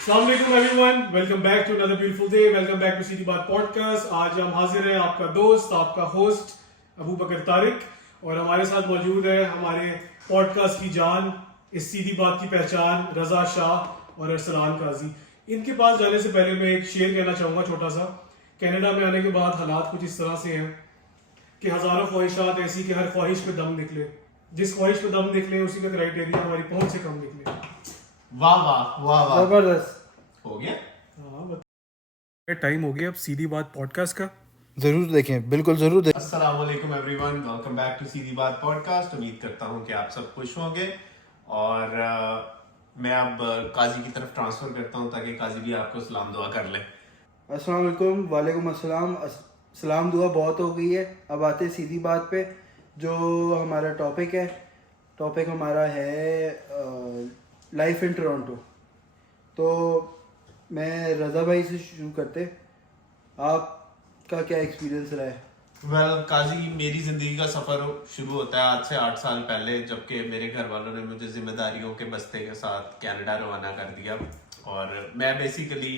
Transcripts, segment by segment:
अस्सलाम वालेकुम everyone, welcome back to another beautiful day, welcome back to Seedhi Baat podcast. आज हम हाजिर हैं आपका दोस्त, आपका होस्ट अबू बकर तारिक, और हमारे साथ मौजूद है हमारे पॉडकास्ट की जान, इस सीधी बात की पहचान रजा शाह और अरसलान काजी। इनके पास जाने से पहले मैं एक शेर कहना चाहूँगा छोटा सा। कनाडा में आने के बाद हालात कुछ इस तरह से हैं कि हज़ारों ख्वाहिशात ऐसी कि हर ख्वाहिश पे दम निकले, जिस ख्वाहिश पे दम निकले उसी का क्राइटेरिया हमारी पहुंच से कम निकले। वाह वाह वाह वाह, जबरदस्त। हो गया। हाँ, टाइम हो गया अब सीधी बात पॉडकास्ट का। जरूर देखें, बिल्कुल जरूर देखें। अस्सलाम वालेकुम everyone, welcome back to Seedhi Baat podcast. उम्मीद करता हूँ कि आप सब खुश होंगे और मैं अब काजी की तरफ ट्रांसफर करता हूँ ताकि काजी भी आपको सलाम दुआ कर ले। अस्सलाम वालेकुम। वालेकुम अस्सलाम। सलाम दुआ बहुत हो गई है। अब आते हैं सीधी बात पे। जो हमारा टॉपिक है, टॉपिक हमारा है लाइफ इन टोरंटो। तो मैं रज़ा भाई से शुरू करते। आपका क्या एक्सपीरियंस रहा है? वेल काजी, मेरी जिंदगी का सफर शुरू होता है आज से 8 साल पहले, जबकि मेरे घर वालों ने मुझे जिम्मेदारियों के बस्ते के साथ कनाडा रवाना कर दिया। और मैं बेसिकली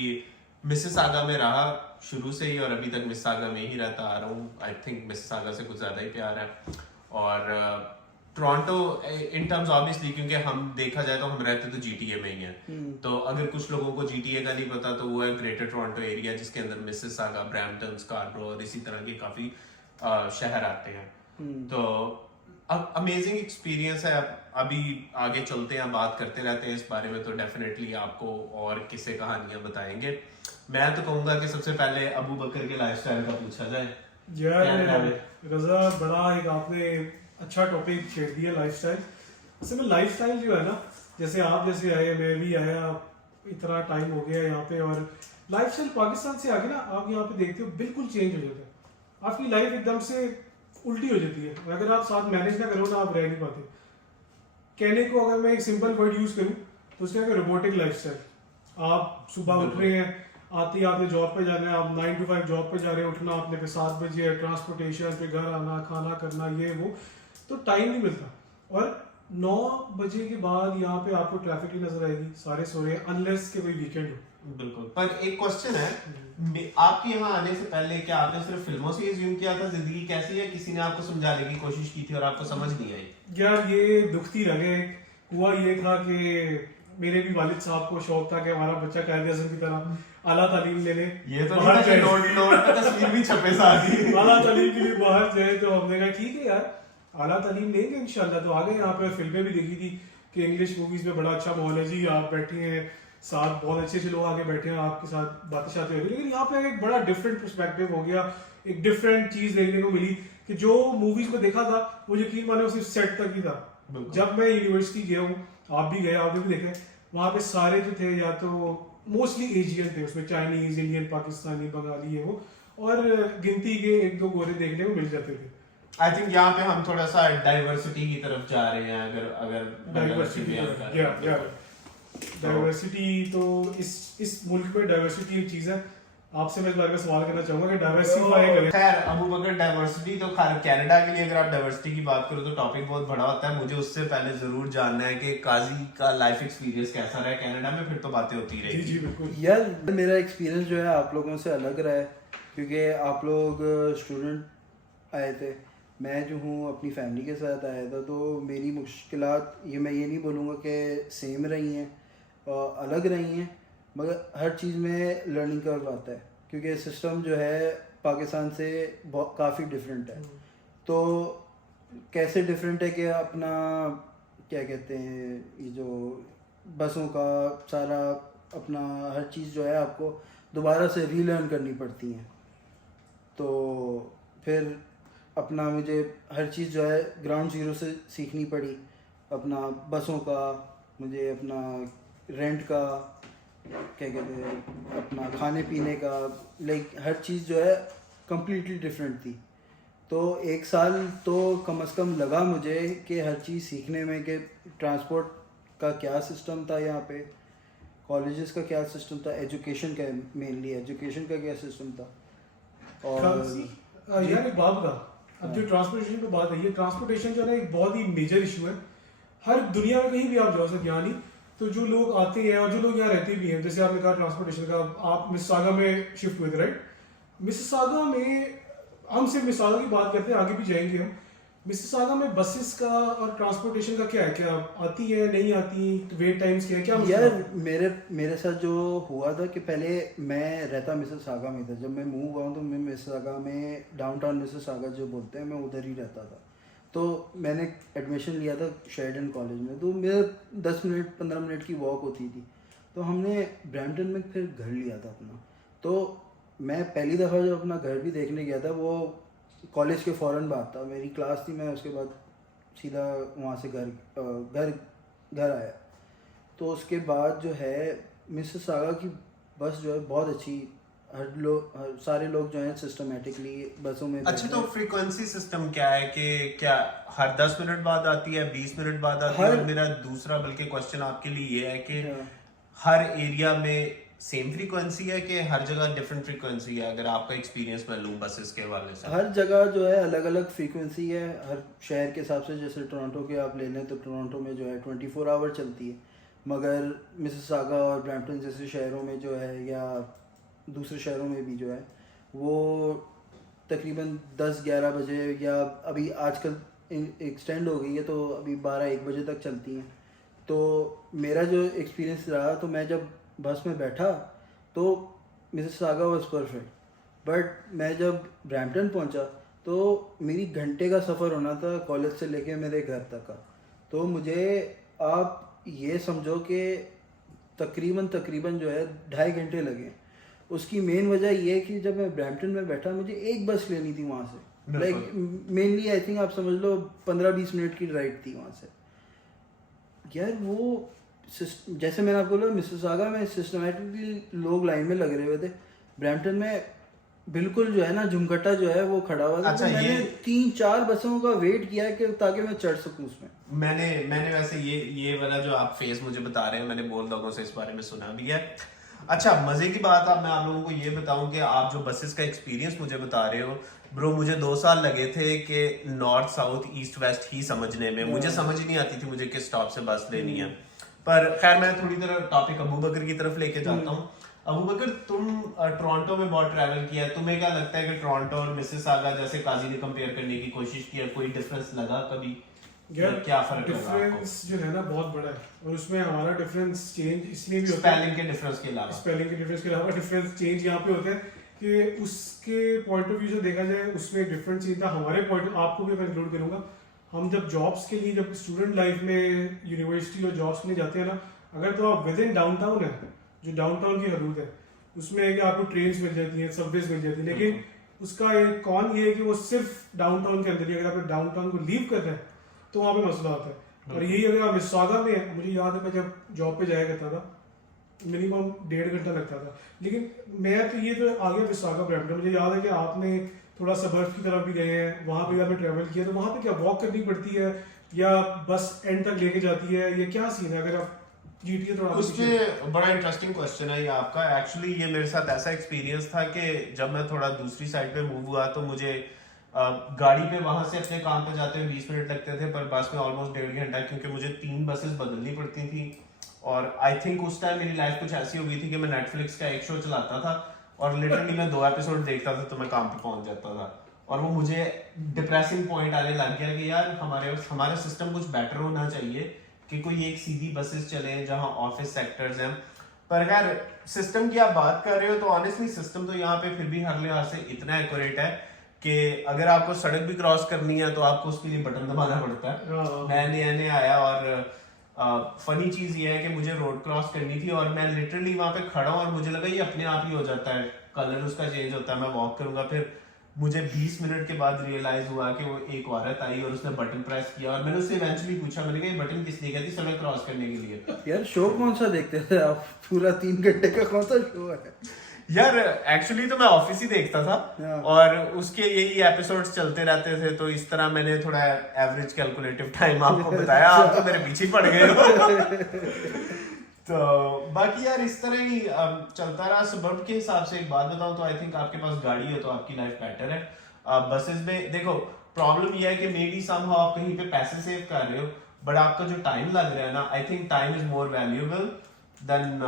मिसिसागा में रहा शुरू से ही और अभी तक मिसिसागा में ही रहता आ रहा हूँ। आई थिंक मिसिसागा से कुछ ज़्यादा ही प्यार है। और टोरंटो इन टर्म्स ऑब्वियसली, क्योंकि हम देखा जाए तो हम रहते तो जीटीए में ही हैं। तो अगर कुछ लोगों को जीटीए का नहीं पता तो वो है ग्रेटर टोरंटो एरिया, जिसके अंदर मिसिसागा, ब्रैम्पटन, स्कार्बरो और इसी तरह के काफ़ी शहर आते हैं। तो अब अमेजिंग एक्सपीरियंस है। अभी आगे चलते हैं, बात करते रहते हैं इस बारे में, तो डेफिनेटली आपको और किस्से कहानियां बताएंगे। मैं तो कहूँगा कि सबसे पहले अबू बकर के लाइफस्टाइल का पूछा जाए। यार रजा, बड़ा एक आपने अच्छा टॉपिक छेड़ दिया, लाइफस्टाइल। असल में लाइफस्टाइल जो है ना, जैसे आप जैसे आए, मैं भी आया, इतना टाइम हो गया यहाँ पे, और लाइफस्टाइल पाकिस्तान से आगे ना आप यहाँ पे देखते हो बिल्कुल चेंज हो जाता है। आपकी लाइफ एकदम से उल्टी हो जाती है। अगर आप साथ मैनेज ना करो ना, आप रह नहीं पाते। कहने को अगर मैं एक सिंपल वर्ड यूज करूँ तो उसका है रोबोटिक लाइफस्टाइल। आप सुबह उठ रहे हैं, आते ही आपने जॉब पे जाना है, आप 9 to 5 जॉब पे जा रहे हैं, उठना आपने पे 7 बजे है, ट्रांसपोर्टेशन पे घर आना, खाना करना, ये वो, तो टाइम नहीं मिलता। और 9 बजे के बाद यहाँ पे आपको ट्रैफिक ही नजर आएगी, सारे सो रहे हैं, अनलेस के कोई वीकेंड हो। बिल्कुल। पर एक क्वेश्चन है, आपके यहाँ आने से पहले क्या आपने सिर्फ फिल्मों से अज्यूम किया था जिंदगी कैसी है, किसी ने आपको समझाने की कोशिश की थी और आपको समझ नहीं आई? यार ये दुखती लगे। हुआ ये था कि मेरे भी वालिद साहब को शौक था कि हमारा बच्चा कायदे आज़म की तरह आला तालीम लेने, ये तो नहीं था कि नोट पे तस्वीर भी छपे साथ आला तालीम के लिए बाहर जाए। तो हमने कहा ठीक है यार, आला तालीम लेंगे इंशाल्लाह। तो आ गए यहाँ पे। फिल्में भी देखी थी कि इंग्लिश मूवीज में बड़ा अच्छा माहौल है जी, आप बैठे हैं साथ, बहुत अच्छे अच्छे लोग आके बैठे हैं, आपके साथ बातें शातें हो रही। लेकिन यहाँ पे एक बड़ा डिफरेंट पर्सपेक्टिव हो गया, एक डिफरेंट चीज देखने को मिली कि जो मूवीज में देखा था वो यकीन माने सिर्फ सेट तक ही था। जब मैं यूनिवर्सिटी गया हूँ, आप भी गए, आपने भी देखा, वहाँ पे सारे जो थे या तो मोस्टली एशियन थे, उसमें चाइनीज, इंडियन, पाकिस्तानी, बंगाली है वो, और गिनती के 1-2 गोरे देखने को मिल जाते थे। आई थिंक यहाँ पे हम थोड़ा सा डाइवर्सिटी की तरफ जा रहे हैं। अगर डाइवर्सिटी तो इस मुल्क में डाइवर्सिटी एक चीज है। आपसे मैं इस बारे में सवाल करना चाहूंगा कि डाइवर्सिफाई करें। खैर अबू बकर, डाइवर्सिटी तो कनाडा के लिए अगर आप डाइवर्सिटी की बात करो तो टॉपिक बहुत बड़ा होता है। मुझे उससे पहले जरूर जानना है कि काजी का लाइफ एक्सपीरियंस कैसा रहा है कनाडा में, फिर तो बातें होती रहेगी। जी बिल्कुल। यार मेरा एक्सपीरियंस जो है आप लोगों से अलग रहा है, क्योंकि आप लोग स्टूडेंट आए थे, मैं जो हूँ अपनी फैमिली के साथ आया था। तो मेरी मुश्किलात मैं ये नहीं बोलूँगा कि सेम रही हैं, अलग रही हैं, मगर हर चीज़ में लर्निंग कर्व आता है, क्योंकि सिस्टम जो है पाकिस्तान से काफ़ी डिफरेंट है। तो कैसे डिफरेंट है कि अपना क्या कहते हैं, ये जो बसों का सारा अपना हर चीज़ जो है आपको दोबारा से रीलर्न करनी पड़ती हैं। तो फिर अपना मुझे हर चीज़ जो है ग्राउंड ज़ीरो से सीखनी पड़ी। अपना बसों का, मुझे अपना रेंट का, क्या कहते हैं, अपना खाने पीने का, लाइक हर चीज़ जो है कम्प्लीटली डिफरेंट थी। तो 1 साल तो कम से कम लगा मुझे कि हर चीज़ सीखने में, कि ट्रांसपोर्ट का क्या सिस्टम था यहाँ पे, कॉलेजेस का क्या सिस्टम था, एजुकेशन का, मेनली एजुकेशन का क्या सिस्टम था। और यार एक बात बता, अब जो ट्रांसपोर्टेशन पे बात है, ये ट्रांसपोर्टेशन जो है एक बहुत ही मेजर इशू है। हर दुनिया में कहीं भी आप जाओ, सब यहाँ नहीं, तो जो लोग आते हैं और जो लोग यहाँ रहते भी हैं, जैसे आपने कहा ट्रांसपोर्टेशन का, आप मिसिसागा में शिफ्ट हुए थे राइट? मिसिसागा में हम सिर्फ मिसिसागा की बात करते हैं, आगे भी जाएंगे हम। मिसिसागा में बसेस का और ट्रांसपोर्टेशन का क्या है, क्या आती है नहीं आती, वेट टाइम्स क्या है, क्या मसला यार है? मेरे साथ जो हुआ था कि पहले मैं रहता मिसिसागा में था, जब मैं मूव हुआ तो मैं मिसिसागा में डाउनटाउन मिसिसागा जो बोलते हैं, मैं उधर ही रहता था। तो मैंने एडमिशन लिया था शेरडन कॉलेज में, तो मेरा 10 मिनट 15 मिनट की वॉक होती थी। तो हमने ब्रैम्पटन में फिर घर लिया था अपना। तो मैं पहली दफ़ा जब अपना घर भी देखने गया था, वो कॉलेज के फ़ौरन बाद था, मेरी क्लास थी, मैं उसके बाद सीधा वहाँ से घर आया। तो उसके बाद जो है मिसिसागा की बस जो है बहुत अच्छी, सारे लोग जो हैं सिस्टमेटिकली बसों में अच्छा, तो फ्रीक्वेंसी सिस्टम क्या है कि क्या हर 10 मिनट बाद आती है, 20 मिनट बाद आती है? और मेरा दूसरा बल्कि क्वेश्चन आपके लिए ये है कि हर एरिया में सेम फ्रीक्वेंसी है कि हर जगह डिफरेंट फ्रीक्वेंसी है? अगर आपका एक्सपीरियंस मैं लूँ बसेस के हवाले से। हर जगह जो है अलग अलग फ्रीक्वेंसी है, हर शहर के हिसाब से। जैसे टोरंटो के आप ले लें तो टोरंटो में जो है 24 आवर चलती है, मगर मिसिसागा और ब्रैम्पटन जैसे शहरों में जो है, या दूसरे शहरों में भी जो है, वो तकरीबन 10-11 बजे, या अभी आजकल एक्सटेंड हो गई है तो अभी 12-1 बजे तक चलती हैं। तो मेरा जो एक्सपीरियंस रहा, तो मैं जब बस में बैठा तो मिसिसागा वाज परफेक्ट, बट मैं जब ब्रैम्पटन पहुंचा तो मेरी घंटे का सफ़र होना था कॉलेज से लेके मेरे घर तक का। तो मुझे आप ये समझो कि तकरीबन जो है 2.5 घंटे लगे। उसकी मेन वजह ये है कि जब मैं ब्रैम्पटन में बैठा, मुझे एक बस लेनी थी वहाँ से, लाइक मेनली आई थिंक आप समझ लो 15-20 मिनट की राइड थी वहाँ से। यार वो जैसे मैंने आपको बोला, मिसिसागा में सिस्टमेटिकली लोग लाइन में लगे हुए थे, ब्रैम्पटन में बिल्कुल जो है ना झुमकट्टा जो है वो खड़ा हुआ था। अच्छा, तो मैंने 3-4 बसों का वेट किया कि ताकि मैं चढ़ सकूं उसमें। मैंने वैसे ये वाला जो आप फेस मुझे बता रहे हैं, मैंने बहुत लोगों से इस बारे में सुना भी है। अच्छा, मजे की बात अब मैं आप लोगों को ये बताऊं कि आप जो बसेस का एक्सपीरियंस मुझे बता रहे हो ब्रो, मुझे 2 साल लगे थे कि नॉर्थ साउथ ईस्ट वेस्ट ही समझने में। मुझे समझ नहीं आती थी मुझे किस स्टॉप से बस लेनी है। पर खैर मैं थोड़ी देर टॉपिक अबू बकर की तरफ लेके जाता हूँ। अबू बकर, तुम टोरंटो में बहुत ट्रैवल किया है, तुम्हें क्या लगता है कि टोरंटो और मिसिसागा, जैसे काजी ने कंपेयर करने की कोशिश की, कोई डिफरेंस लगा कभी? क्या फर्क लगा आपको? डिफरेंस जो है ना बहुत बड़ा है, और उसमें हमारा डिफरेंस चेंज इसलिए भी होता है, स्पेलिंग के डिफरेंस के अलावा। स्पेलिंग के डिफरेंस के अलावा डिफरेंस चेंज यहाँ पे होता है कि उसके पॉइंट ऑफ व्यू से देखा जाए उसमें डिफरेंस चेंज था। हमारे पॉइंट, आपको भी मैं इंक्लूड करूंगा, हम जब जॉब्स के लिए, जब स्टूडेंट लाइफ में यूनिवर्सिटी और जॉब्स के लिए जाते हैं ना, अगर तो आप विद इन डाउनटाउन है, जो डाउनटाउन की हदूद है, उसमें है कि आपको ट्रेन्स मिल जाती हैं, सबवेज मिल जाती है, लेकिन उसका एक कौन ये है कि वो सिर्फ डाउनटाउन के अंदर ही, अगर आपने डाउनटाउन को लीव करना है तो वहाँ पे मसला आता है। और यही अगर आप मिसिसागा में है, मुझे याद है मैं जब जॉब पे जाया करता था मिनिमम 1.5 घंटा लगता था, लेकिन मैं तो ये तो आ गया मिसिसागा ब्रैम्पटन। मुझे याद है कि आपने थोड़ा सबर्ब की तरफ भी गए हैं, वहाँ पे आपने ट्रैवल किया, तो वहाँ पे क्या वॉक करनी पड़ती है या बस एंड तक लेके जाती है, ये क्या सीन है? अगर आप जीटीए थोड़ा उसमें बड़ा इंटरेस्टिंग क्वेश्चन है ये आपका। एक्चुअली ये मेरे साथ ऐसा एक्सपीरियंस था कि जब मैं थोड़ा दूसरी साइड पे मूव हुआ तो मुझे गाड़ी पे वहां से अपने काम पे जाते हुए 20 मिनट लगते थे, पर बस में ऑलमोस्ट 1.5 घंटा, क्योंकि मुझे 3 बसेस बदलनी पड़ती थी। और आई थिंक उस टाइम मेरी लाइफ कुछ ऐसी हो गई थी कि मैं नेटफ्लिक्स का एक शो चलाता था और लिटरली मैं 2 एपिसोड देखता था तो मैं काम पे पहुंच जाता था। और वो मुझे डिप्रेसिंग पॉइंट आने लग गया कि यार हमारा सिस्टम कुछ बेटर होना चाहिए कि कोई एक सीधी बसेस चले जहां ऑफिस सेक्टर्स हैं। पर अगर सिस्टम की आप बात कर रहे हो तो ऑनेस्टली सिस्टम तो यहाँ पे फिर भी हर लिहाज से इतना एक्यूरेट है कि अगर आपको सड़क भी क्रॉस करनी है तो आपको उसके लिए बटन दबाना पड़ता है। मैं नया आया और फनी चीज ये है कि मुझे रोड क्रॉस करनी थी और मैं लिटरली वहां पे खड़ा हूँ और मुझे लगा ये अपने आप ही हो जाता है, कलर उसका चेंज होता है, मैं वॉक करूंगा। फिर मुझे 20 मिनट के बाद रियलाइज हुआ कि वो एक औरत आई और उसने बटन प्रेस किया और मैंने उससे इवेंचुअली पूछा, मैंने कहा ये बटन किस लिए? कहती सड़क क्रॉस करने के लिए। यार शो कौन सा देखते थे आप? पूरा 3 घंटे का कौन सा शो है? यार एक्चुअली तो मैं ऑफिस ही देखता था और उसके यही एपिसोड्स चलते रहते थे, तो इस तरह मैंने थोड़ा एवरेज कैलकुलेटिव टाइम आपको बताया। आप तो मेरे पीछे पड़ गए हो। तो बाकी यार इस तरह ही चलता रहा। सबर्ब के हिसाब से एक बात बताऊं तो आई थिंक आपके पास गाड़ी हो तो आपकी लाइफ बेटर है। बसेस में देखो प्रॉब्लम ये है कि मे बी समहाउ आप कहीं पे पैसे सेव कर रहे हो, बट आपका जो टाइम लग रहा है ना, I think time is more valuable then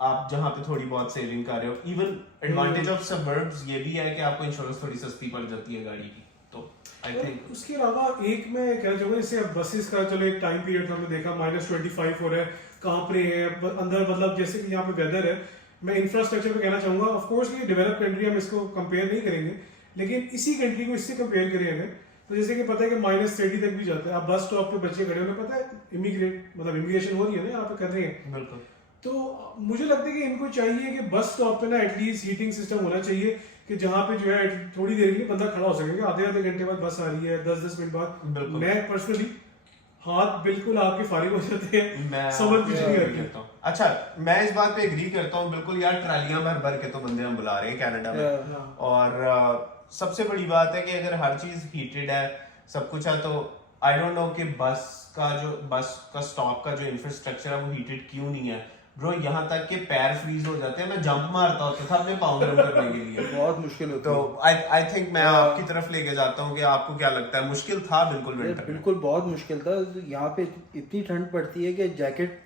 आप जहाँ पे थोड़ी बहुत सेविंग कर रहे हो. इवन एडवांटेज ऑफ सबर्ब्स ये भी है कि आपको इंश्योरेंस थोड़ी सस्ती पड़ जाती है गाड़ी की. तो आई थिंक उसके अलावा एक मैं कहना चाहूंगा, जैसे बसेस का चलो एक टाइम पीरियड हमने देखा -25 हो रहा है, कहाँ पे है अंदर, मतलब जैसे कि यहाँ पे वेदर है. मैं इंफ्रास्ट्रक्चर पे कहना चाहूंगा, ऑफ कोर्स ये डेवलप कंट्री, हम इसको कंपेयर नहीं करेंगे, लेकिन इसी कंट्री को इससे कंपेयर करें अगर, तो जैसे कि पता है कि -30 तक भी जाता है. आप बस स्टॉप पे बच्चे खड़े होने, पता है इमिग्रेशन हो रही है ना, यहाँ पे कर रहे हैं. बिल्कुल. तो मुझे लगता है कि इनको चाहिए कि बस स्टॉप पे ना एटलीस्ट हीटिंग सिस्टम होना चाहिए, कि जहाँ पे जो है थोड़ी देर के लिए बंदा खड़ा हो सके. आधे घंटे बाद बस आ रही है, 10-10 मिनट बाद. मैं पर्सनली हाथ बिल्कुल आपके फारिग हो जाते हैं, मैं समझ कुछ नहीं agree आती. करता हूँ. अच्छा, मैं इस बात पे एग्री करता हूँ बिल्कुल यार. ट्रालियां भर भर के तो बंदे हम बुला रहे हैं कनाडा में. हाँ. और सबसे बड़ी बात है कि अगर हर चीज हीटेड है, सब कुछ है, तो आई डोंट नो कि बस का स्टॉप का जो इंफ्रास्ट्रक्चर है वो हीटेड क्यों नहीं है. ब्रो, यहाँ तक के पैर फ्रीज हो जाते हैं. मैं जंप मारता होता था अपने पाँव गर्म करने के लिए. बहुत मुश्किल होता तो है. आई थिंक मैं आपकी तरफ लेके जाता हूँ कि आपको क्या लगता है. मुश्किल था बिल्कुल यार, विंटर में. बिल्कुल बहुत मुश्किल था. यहाँ पे इतनी ठंड पड़ती है कि जैकेट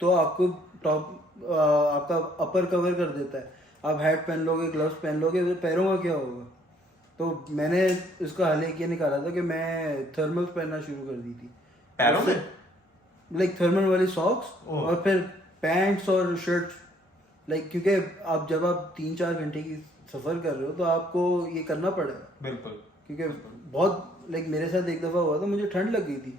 तो आपको टॉप आपका अपर कवर कर देता है. आप हैट पहन लोगे, ग्लव्स पहन लोगे, तो पैरों का क्या होगा. तो मैंने इसका हल एक ये निकाला था कि मैं थर्मल्स पहनना शुरू कर दी थी. पैरों में लाइक थर्मल वाली सॉक्स, ओह. और फिर पैंट्स और शर्ट. लाइक क्योंकि आप जब आप 3-4 घंटे की सफ़र कर रहे हो तो आपको ये करना पड़ेगा. बिल्कुल. क्योंकि बहुत लाइक मेरे साथ एक दफ़ा हुआ था, मुझे ठंड लग गई थी,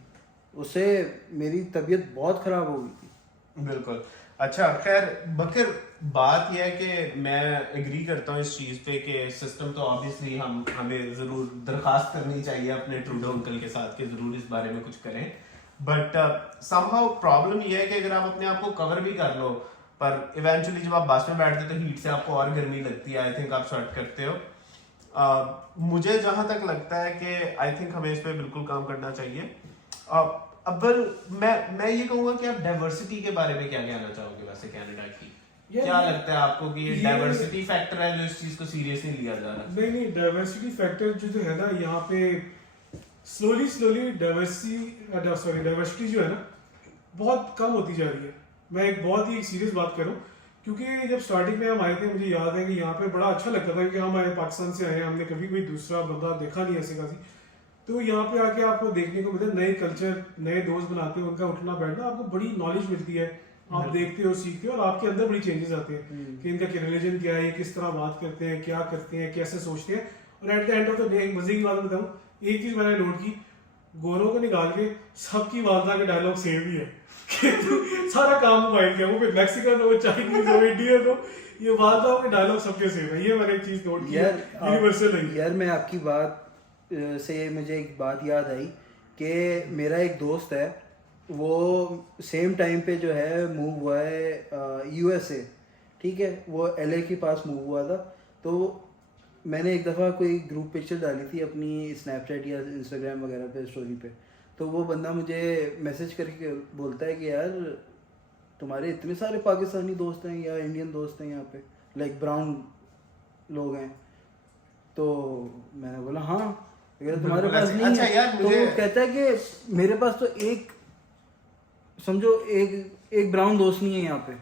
उससे मेरी तबीयत बहुत ख़राब हो गई थी. बिल्कुल. अच्छा, खैर बकर, बात यह है कि मैं एग्री करता हूँ इस चीज़ पे कि सिस्टम तो ऑब्वियसली हमें ज़रूर दरखास्त करनी चाहिए अपने ट्रूडो अंकल के साथ कि ज़रूर इस बारे में कुछ करें. बट समहाउ प्रॉब्लम यह है कि अगर आप अपने आप को कवर भी कर लो, पर इवेंचुअली जब आप बस में बैठते हो तो हीट से आपको और गर्मी लगती है. आई थिंक आप स्वेट करते हो. मुझे जहां तक लगता है कि आई थिंक हमें इस पे बिल्कुल काम करना चाहिए. अव्वल मैं ये कहूंगा कि आप डाइवर्सिटी के बारे में क्या कहना चाहोगे वैसे कनाडा की. क्या लगता है आपको कि ये डाइवर्सिटी फैक्टर है जो इस चीज को सीरियसली लिया जा रहा है. नहीं, डाइवर्सिटी फैक्टर जो है ना, यहाँ पे स्लोली डाइवर्सिटी जो है ना बहुत कम होती जा रही है. मैं एक बहुत ही सीरियस बात करूं, क्योंकि जब स्टार्टिंग में हम आए थे, मुझे याद है कि यहाँ पे बड़ा अच्छा लगता था, क्योंकि हम आए पाकिस्तान से आए हैं, हमने कभी कोई दूसरा बंदा देखा नहीं ऐसे खासी. तो यहाँ पे आके आपको देखने को मिलता है नए कल्चर, नए दोस्त बनाते हैं, उनका उठना बैठना, आपको बड़ी नॉलेज मिलती है. आप देखते हो, सीखते हो, और आपके अंदर बड़ी चेंजेस आते हैं कि इनका रिलीजन क्या है, किस तरह बात करते हैं, क्या करते हैं, कैसे सोचते हैं. और at the end of the day, मजे की बात बताऊं, एक चीज मैंने नोट की, गोरों को निकाल के सबकी वालदा के डायलॉग सेम ही है. सारा काम मोबाइल का, वो भी मैक्सिकन हो, चाइनीज हो, इंडियन हो, ये वालदा के डायलॉग सबके सेम है. ये मैंने एक चीज नोट की, यूनिवर्सल है. यार मैं आपकी बात से मुझे एक बात याद आई कि मेरा एक दोस्त है, वो सेम टाइम पे जो है मूव हुआ है यूएसए. ठीक है, वो एलए के पास मूव हुआ था. तो मैंने एक दफ़ा कोई ग्रुप पिक्चर डाली थी अपनी स्नैपचैट या इंस्टाग्राम वगैरह पे स्टोरी पे. तो वो बंदा मुझे मैसेज करके बोलता है कि यार तुम्हारे इतने सारे पाकिस्तानी दोस्त हैं या इंडियन दोस्त हैं यहाँ पे, लाइक ब्राउन लोग हैं. तो मैंने बोला हाँ, अगर तुम्हारे पास नहीं अच्छा है. यार, तो वो कहता है कि मेरे पास तो एक समझो एक ब्राउन दोस्त नहीं है यहाँ पे.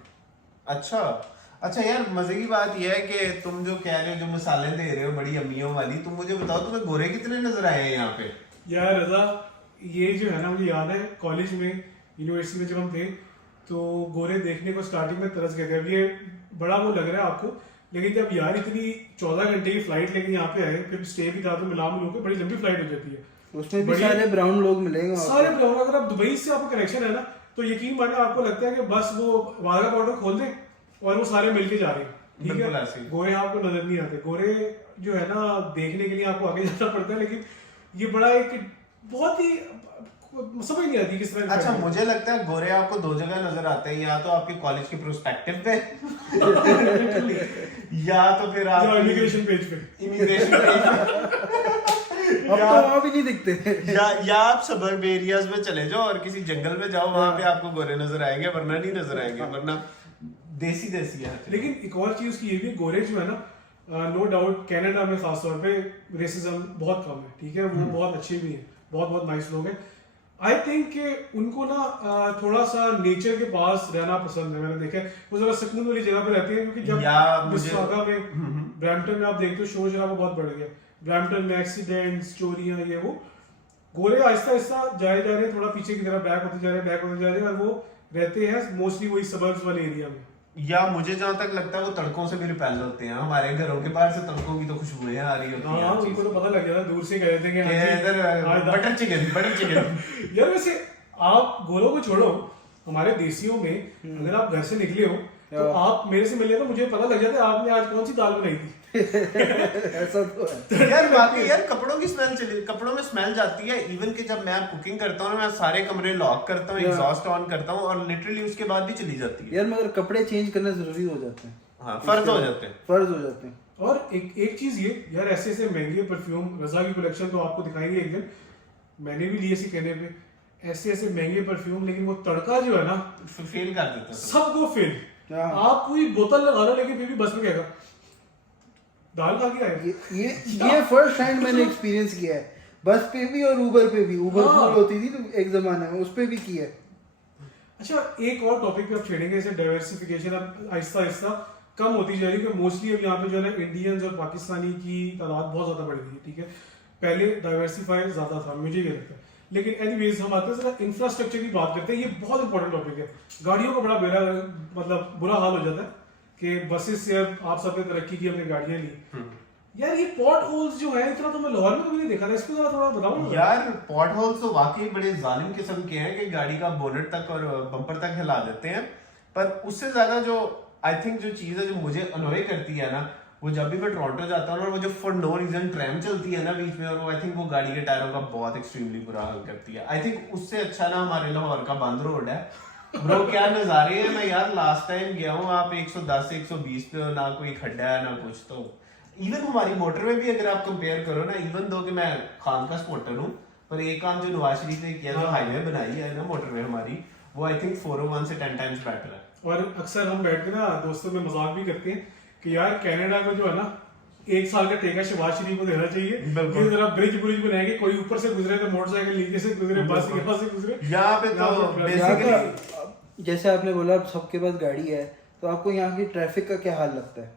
अच्छा यार, मजे की बात यह है कि तुम जो कह रहे हो, जो मिसालें दे रहे हो बड़ी अम्मियों वाली, तुम मुझे बताओ तुम्हें गोरे कितने नजर आए हैं यहाँ पे. यार रजा, ये जो है ना, मुझे याद है कॉलेज में, यूनिवर्सिटी में जब हम थे, तो गोरे देखने को स्टार्टिंग में तरस गए थे. अब ये बड़ा वो लग रहा है आपको, लेकिन जब यार इतनी 14 घंटे की फ्लाइट लेके यहाँ पे आए, फिर स्टे भी था, तो मिला मिलूं के बड़ी लंबी फ्लाइट हो जाती है. उसमें भी सारे ब्राउन लोग मिलेंगे, सारे ब्राउन. अगर आप दुबई से आपको कनेक्शन है ना, तो यकीन मानिए आपको लगता है कि बस वो वाघा बॉर्डर खोल दे और वो सारे मिलके जा रहे हैं. ठीक है, गोरे आपको नजर नहीं आते. गोरे जो है ना, देखने के लिए आपको आगे जाना पड़ता है, लेकिन ये बड़ा एक बहुत ही समझ नहीं आती किस तरह. अच्छा, मुझे लगता है गोरे आपको दो जगह नजर आते हैं, या तो आपके कॉलेज के प्रोस्पेक्टिव पे या तो फिर आप इमिग्रेशन पेज पे. अब तो वहाँ भी नहीं दिखते. या आप सबर्ब एरियाज में चले जाओ और किसी जंगल में जाओ, वहां पे आपको गोरे नजर आएंगे, वरना नहीं नजर आएंगे, वरना देसी है. लेकिन एक और चीज की ये भी, गोरे जो है ना, नो डाउट कनाडा में खासतौर पे रेसिज्म बहुत कम है. ठीक है, वो बहुत अच्छे भी हैं, बहुत नाइस लोग हैं. आई थिंक कि उनको ना थोड़ा सा नेचर के पास रहना पसंद है। मैंने देखा है वो जरा सुकून वाली जगह पे रहते हैं, क्योंकि जब मिसिसागा में ब्रैम्पटन में आप देखते हो शोर शराबा बहुत बढ़ गया, ब्रैम्पटन में एक्सीडेंट्स चोरियां ये वो, गोरे आहिस्ता आहिस्ता जाए जा रहे हैं, थोड़ा पीछे की तरफ बैक होते जा रहे हैं और वो रहते हैं मोस्टली वही सबर्ब्स वाले एरिया में। या मुझे जहां तक लगता है वो तड़कों से भी रिपेल होते हैं, हमारे घरों के बाहर से तड़कों की तो खुशबुएं आ रही होती हैं। हाँ उनको तो पता लग गया था, दूर से कह रहे थे कि इधर बटर चिकन यार वैसे आप गोरों को छोड़ो, हमारे देसियों में अगर आप घर से निकले हो तो आप मेरे से मिले तो मुझे पता लग जाता है आपने आज कौन सी दाल बनाई थी। ऐसा तो है यार बाकी यार कपड़ों की स्मेल चली, कपड़ों में स्मेल जाती है। इवन कि जब मैं कुकिंग करता हूँ मैं सारे कमरे लॉक करता हूँ, एग्जॉस्ट ऑन करता हूँ और लिटरली उसके बाद भी चली जाती है यार, मगर कपड़े चेंज करना जरूरी हो जाते हैं। हाँ, फर्ज हो जाते हैं। और एक चीज ये यार, ऐसे ऐसे महंगे परफ्यूम, रजा की कलेक्शन तो आपको दिखाएंगे एक दिन, मैंने भी लिए सी कहने पे, ऐसे ऐसे महंगे परफ्यूम, लेकिन वो तड़का जो है ना फेल कर देता है सबको फेल। आप पूरी बोतल लगा लो लेकिन फिर भी बस में क्या दाल खा के आए। ये फर्स्ट हैंड मैंने एक्सपीरियंस किया है, बस पे भी और उबर पे भी। उबर हाँ। होती थी तो एक जमाने में, उस पे भी किया है। अच्छा एक और टॉपिक पे आप छेड़ेंगे, जैसे डाइवर्सिफिकेशन अब आहिस्ता आहिस्ता कम होती जा रही है, मोस्टली अब यहाँ पे जो है ना इंडियंस और पाकिस्तानी की तादाद बहुत ज्यादा बढ़ गई है, ठीक है। पहले डाइवर्सिफाई ज्यादा था, मुझे ये लगता है। लेकिन एनीवेज हम आते हैं जरा इंफ्रास्ट्रक्चर की बात करते हैं, ये बहुत इंपॉर्टेंट टॉपिक है। गाड़ियों का बड़ा बुरा हाल हो जाता है कि बसेस से अब आप सबने तरक्की की, अपनी गाड़ियां ली। यार ये पॉट होल्स जो है, इतना तो मैं लाहौर में कभी नहीं देखा था, इसको जरा थोड़ा बताओ ना। यार पॉट होल्स तो वाकई बड़े जालिम किस्म के हैं कि गाड़ी का बोनेट तक और बम्पर तक हिला देते हैं। पर उससे ज्यादा जो आई थिंक जो चीज है जो मुझे अनॉय करती है ना, वो जब भी मैं टोरंटो जाता हूँ और वो जो फॉर नो रीजन ट्रैम चलती है ना बीच में, और वो आई थिंक वो गाड़ी के टायरों का बहुत एक्सट्रीमली बुरा हाल करती है। आई थिंक उससे अच्छा ना हमारे लाहौर का बंद रोड है। ब्रो क्या नजारे हैं। मैं यार लास्ट टाइम गया हूँ, आप 110 120 पे हो, ना कोई खड्डा है ना कुछ। तो इवन हमारी मोटरवे भी अगर आप कंपेयर करो ना, इवन दो कि मैं खान का स्पोर्टर हूँ, पर एक काम जो नवाज शरीफ ने किया, जो हाईवे बनाई है ना मोटरवे हमारी, वो आई थिंक 401 से 10 टाइम्स बेटर है। और अक्सर हम बैठ के ना दोस्तों में मजाक भी करते हैं कि यार कनाडा को जो है ना 1 साल का ठेका शहबाज शरीफ को देना चाहिए। ये जरा ब्रिज बनाएंगे, कोई ऊपर से गुजरे तो मोटरसाइकिल नीचे से गुजरे, बस यहाँ से गुजरे। यहाँ पे तो बेसिकली जैसे आपने बोला सबके पास गाड़ी है, तो आपको यहाँ की ट्रैफिक का क्या हाल लगता है?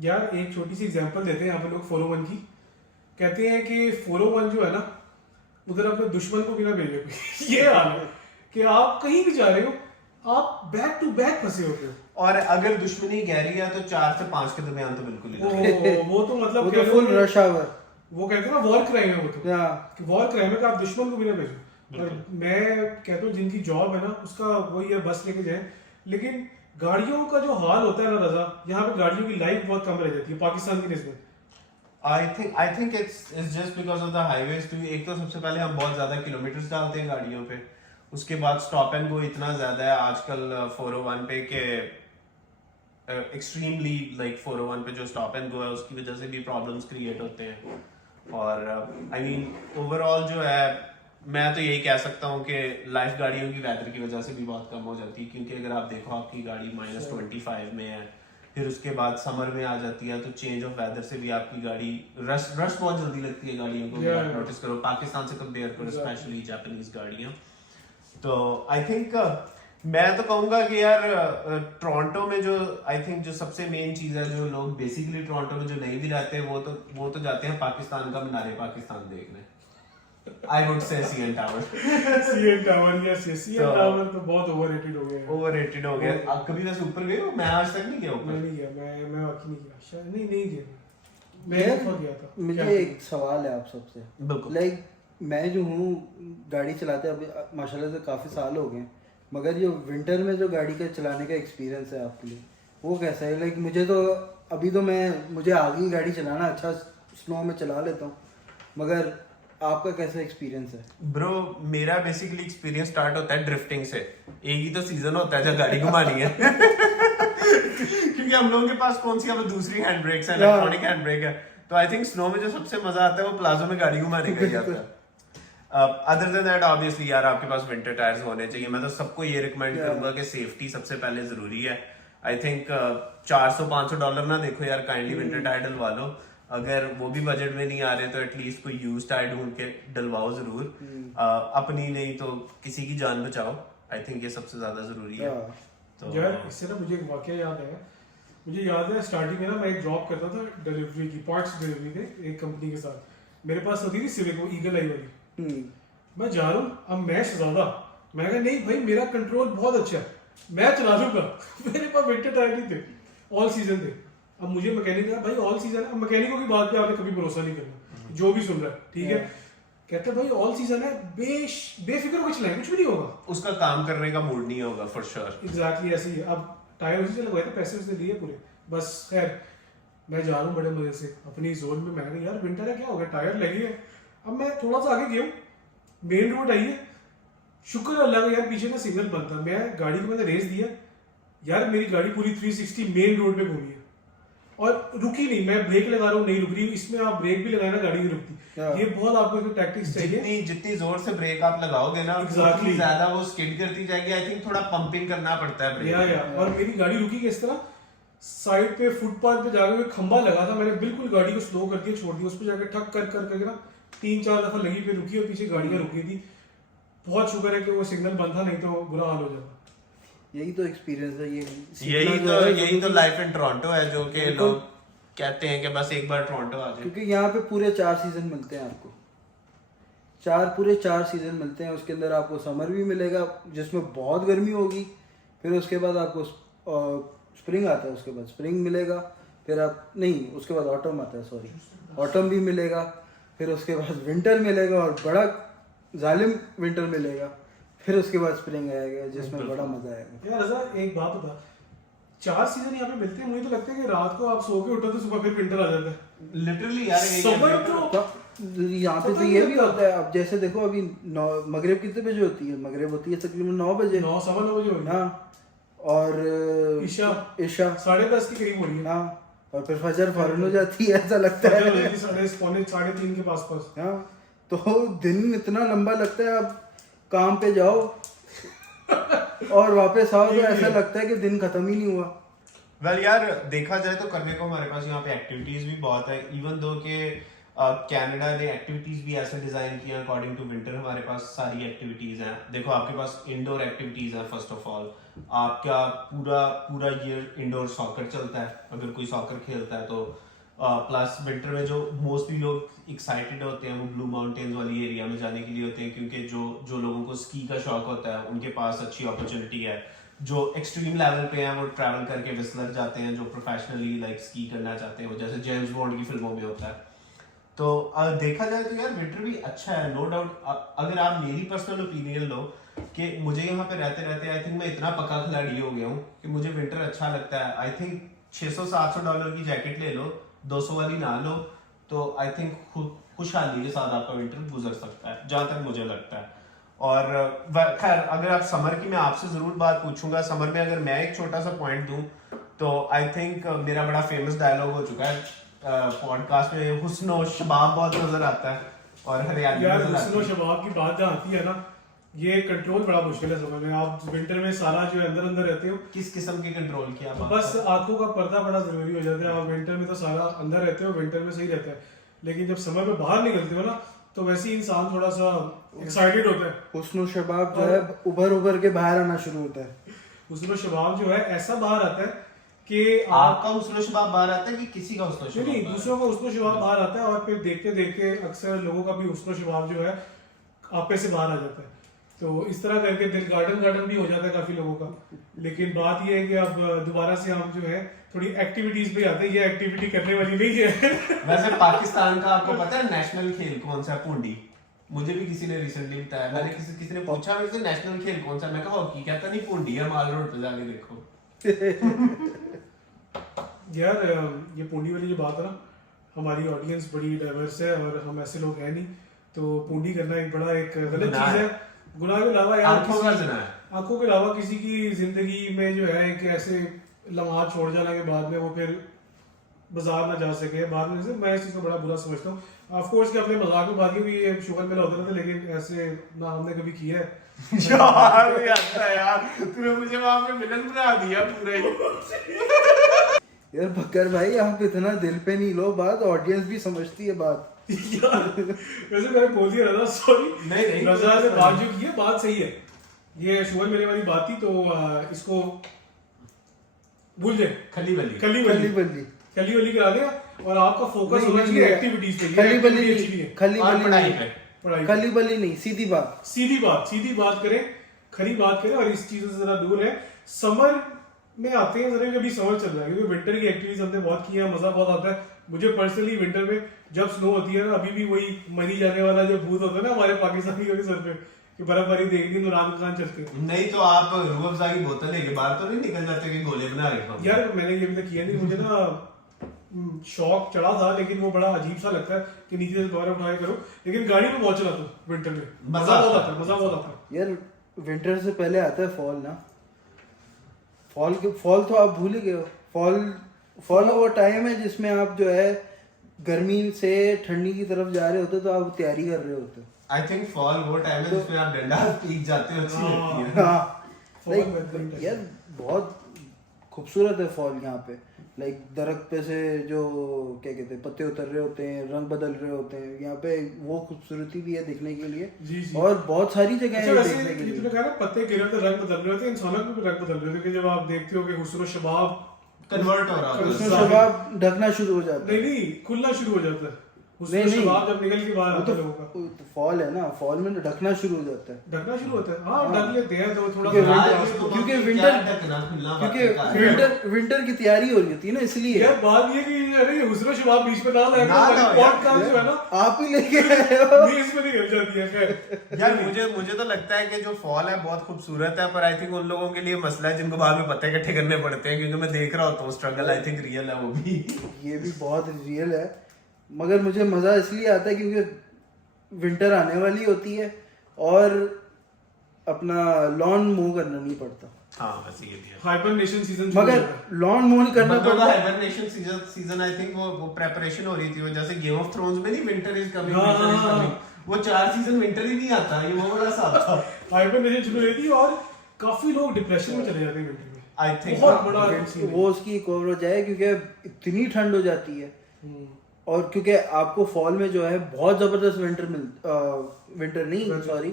यार एक छोटी सी एग्जांपल देते हैं यहाँ पे लोग 401 की। कहते हैं कि 401 जो है ना, उधर अपने दुश्मन को भी ना भेजे। ये हाल है कि आप कहीं भी जा रहे हो, आप बैक टू बैक फंसे होते हो। और अगर दुश्मनी गहरी है तो 4 से 5 के दरमियान तो बिल्कुल ही वो तो मतलब वो तो फुल रश आवर, वो कहते हैं ना वॉर क्राइम है। वो तो वॉर क्राइम है कि आप दुश्मन को भी ना भेजो। और मैं कहता हूँ जिनकी जॉब है ना उसका वही है, बस लेके जाए। लेकिन गाड़ियों का जो हाल होता है ना रजा, यहाँ पे गाड़ियों की लाइफ बहुत कम रह जाती है पाकिस्तान की निस्बत। I think it's just because of the highways too। एक तो सबसे पहले हम बहुत ज्यादा किलोमीटर्स डालते हैं गाड़ियों पे, उसके बाद स्टॉप एंड गो इतना ज्यादा है आजकल 401 पे के एक्सट्रीमली लाइक 401 पे जो स्टॉप एंड गो है उसकी वजह से भी प्रॉब्लम्स क्रिएट होते हैं। और आई मीन ओवरऑल जो है मैं तो यही कह सकता हूँ कि लाइफ गाड़ियों की वेदर की वजह से भी बहुत कम हो जाती है, क्योंकि अगर आप देखो आपकी गाड़ी -25 में है, फिर उसके बाद समर में आ जाती है, तो चेंज ऑफ वेदर से भी आपकी गाड़ी रश बहुत जल्दी लगती है गाड़ियों को। आप नोटिस करो पाकिस्तान से कंपेयर करो, स्पेशली जापानीज गाड़ियाँ। तो आई थिंक मैं तो कहूँगा कि यार टोरंटो में जो आई थिंक जो सबसे मेन चीज़ है, जो लोग बेसिकली टोरंटो में जो नहीं भी रहते वो तो जाते हैं पाकिस्तान का मीनार पाकिस्तान देखने। I would say CN Tower। CN Tower, yes, CN Tower तो बहुत overrated हो गया है। Overrated हो गया। आप कभी वैसे ऊपर गए हो? मैं आज तक नहीं गया ऊपर। मैं नहीं गया, मैं वाकई नहीं गया, शायद नहीं गया। मैं ऊपर गया था। मुझे एक सवाल है आप सबसे। बिल्कुल। लाइक मैं जो हूँ गाड़ी चलाते अभी माशाल्लाह से काफ़ी साल हो गए, मगर जो विंटर में जो गाड़ी का चलाने का एक्सपीरियंस है आपके लिए वो कैसा है? लाइक मुझे तो अभी तो मुझे आ गई गाड़ी चलाना, अच्छा स्नो में चला लेता हूँ, मगर आपका कैसा एक्सपीरियंस है? ब्रो मेरा बेसिकली एक्सपीरियंस स्टार्ट होता है ड्रिफ्टिंग से। एक ही तो सीजन होता है जब गाड़ी घुमानी है। क्योंकि हम लोगों के पास कौन सी अब दूसरी हैंड ब्रेक्स है, इलेक्ट्रॉनिक हैंड ब्रेक है। तो आई थिंक स्नो में जो सबसे मजा आता है वो प्लाजो में गाड़ी घुमाने का ही आता है। अदर देन दैट ऑब्वियसली यार आपके पास विंटर टायर्स होने चाहिए। मैं तो सबको ये रिकमेंड करूंगा कि सेफ्टी सबसे पहले जरूरी है। आई थिंक $400-500 ना देखो यार, काइंडली विंटर टायर डलवा लो। अगर वो भी बजट में नहीं आ रहे तो एटलीस्ट कोई यूज टायर ढूंढ के डलवाओ जरूर। अपनी नहीं तो किसी की जान बचाओ, आई थिंक ये सबसे ज्यादा जरूरी है। तो यार इससे ना मुझे एक वाकया याद आया। मुझे याद है स्टार्टिंग में ना मैं एक जॉब करता था डिलीवरी की, पार्ट्स डिलीवरी के एक कंपनी के साथ। मेरे पास होती थी सिविक, वो ईगल आई वाली। मैं जा रहा हूँ, अब मैं शहजादा, मैं कहा नहीं भाई मेरा कंट्रोल बहुत अच्छा है, मैं चला लूंगा। मेरे पास विंटर टायर नहीं थे, ऑल सीजन थे। अब मुझे मैकेनिक कहा भाई ऑल सीजन है, अब मैकेनिकों की बात पे आपने कभी भरोसा नहीं करना, जो भी सुन रहा है ठीक है। कहते भाई ऑल सीजन है, बेफिक्र कुछ नहीं, कुछ भी नहीं होगा, उसका काम करने का मूड नहीं होगा फॉर श्योर। एग्जैक्टली ऐसे ही। अब टायर उसी से लगवाए थे, पैसे उसने दिए पूरे, बस खैर मैं जा रहा हूँ बड़े मजे से अपनी जोन में। मैंने कहा यार विंटर है क्या हो गया, टायर लगी है। अब मैं थोड़ा सा आगे गया हूँ, मेन रोड आई है, शुक्र अल्लाह का यार पीछे का सिग्नल बंद था। मैं गाड़ी को मैंने रेस दिया यार, मेरी गाड़ी पूरी 360 मेन रोड पे घूमी है और रुकी नहीं। मैं ब्रेक लगा रहा हूँ, नहीं रुक रही। इसमें आप ब्रेक भी लगाए ना, गाड़ी नहीं रुकती। ये बहुत आपको टैक्टिक्स चाहिए। जितनी जोर से ब्रेक आप लगाओगे ना, Exactly. उतनी ज्यादा वो स्किड करती जाएगी। आई थिंक थोड़ा पंपिंग करना पड़ता है ब्रेक। या और मेरी गाड़ी रुकी किस तरह, साइड पे फुटपाथ पे जाकर कोई खंबा लगा था, मैंने बिल्कुल गाड़ी को स्लो करके छोड़ दिया, उस पर जाकर ठक कर करके ना 3-4 दफा लगी, फिर रुकी और पीछे गाड़ियां रुकी थी। बहुत शुक्र है कि वो सिग्नल बंद था, नहीं तो बुरा हाल हो जाता। यही तो एक्सपीरियंस है, यही तो लाइफ इन टोरंटो है, जो कि लोग कहते हैं कि बस एक बार टोरंटो आ जाए। क्योंकि यहाँ पे पूरे 4 सीजन मिलते हैं आपको, पूरे 4 सीजन मिलते हैं। उसके अंदर आपको समर भी मिलेगा जिसमें बहुत गर्मी होगी, फिर उसके बाद आपको स्प्रिंग आता है, उसके बाद स्प्रिंग मिलेगा, फिर आप नहीं उसके बाद ऑटम आता है, सॉरी ऑटम भी मिलेगा, फिर उसके बाद विंटर मिलेगा और बड़ा जालिम विंटर मिलेगा, फिर उसके बाद स्प्रिंग आएगा जिसमें बड़ा मजा आएगा। यार रजा एक बात बता, 4 सीजन यहाँ पे मिलते हैं, मुझे तो लगता है कि रात को आप सो के उठो तो सुबह फिर विंटर आ जाता है। लिटरली यार समर तो यहाँ पे तो ये भी होता है। अब जैसे देखो अभी मगरिब कितने बजे होती है? मगरिब होती है तकरीबन 9 बजे, 9-9:15 बजे होगी। हाँ, और ईशा 10:30 के करीब हो रही है। हाँ, और फिर फजर फौरन हो जाती है, ऐसा लगता है। 3:30 के पास। हाँ, तो दिन इतना लंबा लगता है। अब काम पे जाओ और वापस आओ तो ऐसा लगता है कि दिन खत्म ही नहीं हुआ। वेल यार देखा जाए तो करने को हमारे पास यहाँ पे एक्टिविटीज भी बहुत है। इवन दो कि कनाडा ने एक्टिविटीज भी ऐसे डिजाइन किया अकॉर्डिंग टू विंटर। हमारे पास सारी एक्टिविटीज हैं। देखो आपके पास इंडोर एक्टिविटीज हैं। फर्स्ट ऑफ ऑल आपका पूरा ईयर इंडोर सॉकर चलता है, अगर कोई सॉकर खेलता है तो। प्लस विंटर में जो मोस्टली लोग एक्साइटेड होते हैं वो ब्लू माउंटेन्स वाली एरिया में जाने के लिए होते हैं, क्योंकि जो लोगों को स्की का शौक होता है उनके पास अच्छी अपॉर्चुनिटी है। जो एक्सट्रीम लेवल पे हैं वो ट्रैवल करके विस्लर जाते हैं, जो प्रोफेशनली लाइक स्की करना चाहते हैं, वो जैसे जेम्स बॉन्ड की फिल्मों में होता है। तो देखा जाए तो यार विंटर भी अच्छा है, नो डाउट। अगर आप मेरी पर्सनल ओपिनियन लो कि मुझे यहाँ पे रहते रहते आई थिंक मैं इतना पक्का खिलाड़ी हो गया हूँ कि मुझे विंटर अच्छा लगता है। आई थिंक $600-700 की जैकेट ले लो, 200 वाली ना लो, तो आई थिंक खुशहाली के साथ आपका विंटर गुजर सकता है, जहां तक मुझे लगता है। और खैर अगर आप समर की, मैं आपसे जरूर बात पूछूंगा। समर में अगर मैं एक छोटा सा पॉइंट दूं तो आई थिंक मेरा बड़ा फेमस डायलॉग हो चुका है पॉडकास्ट में, हुस्न और शबाब बहुत नजर आता है और हरियाली यार नजर हुस्न आती और है। शबाब की बात जहाँ आती है ना, ये कंट्रोल बड़ा मुश्किल है समझ में। आप विंटर में सारा जो है अंदर अंदर रहते हो, किस किस्म के कंट्रोल की आप बस आंखों का पर्दा बड़ा जरूरी हो जाता है। आप विंटर में तो सारा अंदर रहते हो, विंटर में सही रहता है, लेकिन जब समय में बाहर निकलते हो ना तो वैसे ही इंसान थोड़ा सा एक्साइटेड होता है। हुस्न और शबाब जो है उभर के बाहर आना शुरू होता है। हुस्न और शबाब जो है ऐसा बाहर आता है कि आपका हुस्न शबाब बाहर आता है कि किसी का हुस्न शबाब? नहीं, दूसरों का हुस्न शबाब बाहर आता है और फिर देखते देखते अक्सर लोगों का भी हुस्न शबाब जो है आपे से बाहर आ जाता है। तो इस तरह करके दिल गार्डन भी हो जाता है काफी लोगों का। लेकिन बात यह है कि अब दोबारा से हम जो है थोड़ी एक्टिविटीज पे आते हैं। ये एक्टिविटी करने वाली नहीं है। वैसे पाकिस्तान का आपको पता है नेशनल खेल कौन सा है? पूंडी। मुझे भी किसी ने रिसेंटली बताया। मैंने किसी ने पूछा मेरे से नेशनल खेल कौन सा, मैं कहा हॉकी। कहता नहीं, पूंडी है, माल रोड पे जाके देखो। यार ये पूंडी वाली जो बात है ना, हमारी ऑडियंस बड़ी डाइवर्स है और हम ऐसे लोग हैं नहीं, तो पूंडी करना एक बड़ा एक गलत चीज है। गुनाह के अलावा यार आंखों का जना है। आंखों के अलावा किसी की जिंदगी में जो है कि ऐसे लम्हात छोड़ जाने के बाद में वो फिर बाजार ना जा सके बाद में, मैं इस चीज को बड़ा बुरा समझता हूँ। ऑफ कोर्स कि अपने मजाक में बात की भी ये शुगर मेला होता रहता है, लेकिन ऐसे ना हमने कभी किया है। यार तूने मुझे वहां पे विलन बना दिया पूरा ही। यार बकर भाई आप इतना दिल पे नहीं लो बात, ऑडियंस भी समझती है बात। यार वैसे मैंने बोल दिया रजा, सॉरी। नहीं, रजा से बात जो की है बात सही है, ये शुगर मेरे वाली बात थी, तो इसको भूल जाए, खली बली कली खली बली बली कली बली करा देगा, और आपका फोकस होना चाहिए एक्टिविटीज पे। खली बली ये नहीं, एक्चुअली है खली और बली पढ़ाई नहीं, पे। पढ़ाई। खली बली नहीं, सीधी बात। सीधी बात करें, खरी बात करें, और इस चीजों से जरा दूर है। समर में आते हैं जरा, अभी समर चल रहा है, क्योंकि विंटर की एक्टिविटीज हमने बहुत की है, मजा बहुत आता है मुझे पर्सनली। विंटर में जब स्नो होती है ना, अभी भी वही मरी जाने वाला जो भूत होता है ना हमारे पाकिस्तानियों के सर पे, कि बर्फबारी देखनी तो रात दुकान चलते हैं। नहीं तो आप रूह अफ़ज़ा की बोतल लेके बाहर तो नहीं निकल जाते कि गोले बना रहे हो? यार मैंने ये अभी तक किया नहीं, मुझे ना शौक चढ़ा था, लेकिन वो बड़ा अजीब सा लगता है कि नीचे से दोबारा उठाया करो, लेकिन गाड़ी में बहुत चलाता हूँ विंटर में, मजा बहुत आता है, मजा बहुत आता है। यार विंटर से पहले आता है फॉल ना, फॉल तो आप भूल ही गए हो। फॉल वो टाइम है जिसमें आप जो है गर्मी से ठंडी की तरफ जा रहे होते हो, तो आप तैयारी कर रहे होते हो। आई थिंक फॉल वो टाइम है जिसमें आप डंडा पीक जाते हो, अच्छी लगती है। हाँ Fall लाइक बेहतरीन time यार बहुत खूबसूरत है फॉल यहाँ पे। लाइक दरख्त पे से जो क्या कहते हैं पत्ते उतर रहे होते हैं, रंग बदल रहे होते हैं, यहाँ पे वो खूबसूरती भी है देखने के लिए। जी जी। और बहुत सारी जगह अच्छा है वैसे देखने के ये लिए। तूने कहा ना पत्ते गिरे होते रंग बदल रहे होते हैं, इंसानों के भी रंग बदल रहे होते हैं, जब आप देखते हो कि हुस्न शबाब कन्वर्ट हो रहा होता उसमें है। शबाब ढकना शुरू हो जाता है। नहीं खुलना शुरू हो जाता है, हुस्न नहीं, शबाब जब निकल के बाहर वो आता है लोगों का, तो फॉल है ना, फॉल में ढकना शुरू हो जाता है। ढकना शुरू होता है। हाँ ढक लेते हैं तो थोड़ा क्योंकि सा यार, winter- इसको क्योंकि क्या winter- ढकना खुलना क्योंकि बात है। विंटर की तैयारी हो रही होती है ना, इसलिए यार बात ये कि अरे ये हुस्न शबाब बीच में ना लाया ना लाओ यार। पॉडकास्ट जो है ना आप ही लेके आए हो। बीच में निकल जाती है। खैर यार मुझे तो लगता है कि जो फॉल है बहुत खूबसूरत है, पर आई थिंक उन लोगों के लिए मसला है जिनको बाद में पत्ते इकट्ठे करने पड़ते हैं, क्योंकि मैं देख रहा होता हूँ स्ट्रगल, आई थिंक रियल है वो भी। ये भी बहुत रियल है, मगर मुझे मजा इसलिए आता है क्योंकि विंटर आने वाली होती है और अपना लॉन मूव करना नहीं पड़ता। हाँ बस ये भी है। हाइबरनेशन सीजन मगर लॉन मूव नहीं करना बंदों का पड़ता। हाइबरनेशन सीजन आई थिंक वो प्रेपरेशन हो रही थी, वो जैसे गेम ऑफ थ्रोन्स में नहीं विंटर इज कमिंग, हाँ, विंटर इज हाँ, कमिंग, वो 4 सीजन विंटर ही नहीं आता, ये वो बड़ा सा था। हाइबरनेशन शुरू हुई थी और काफी लोग डिप्रेशन में चले जाते हैं विंटर में। आई थिंक बहुत बड़ा scene है। वो उसकी एक और वजह है क्योंकि इतनी ठंड हो जाती है, और क्योंकि आपको फॉल में जो है बहुत जबरदस्त विंटर नहीं सॉरी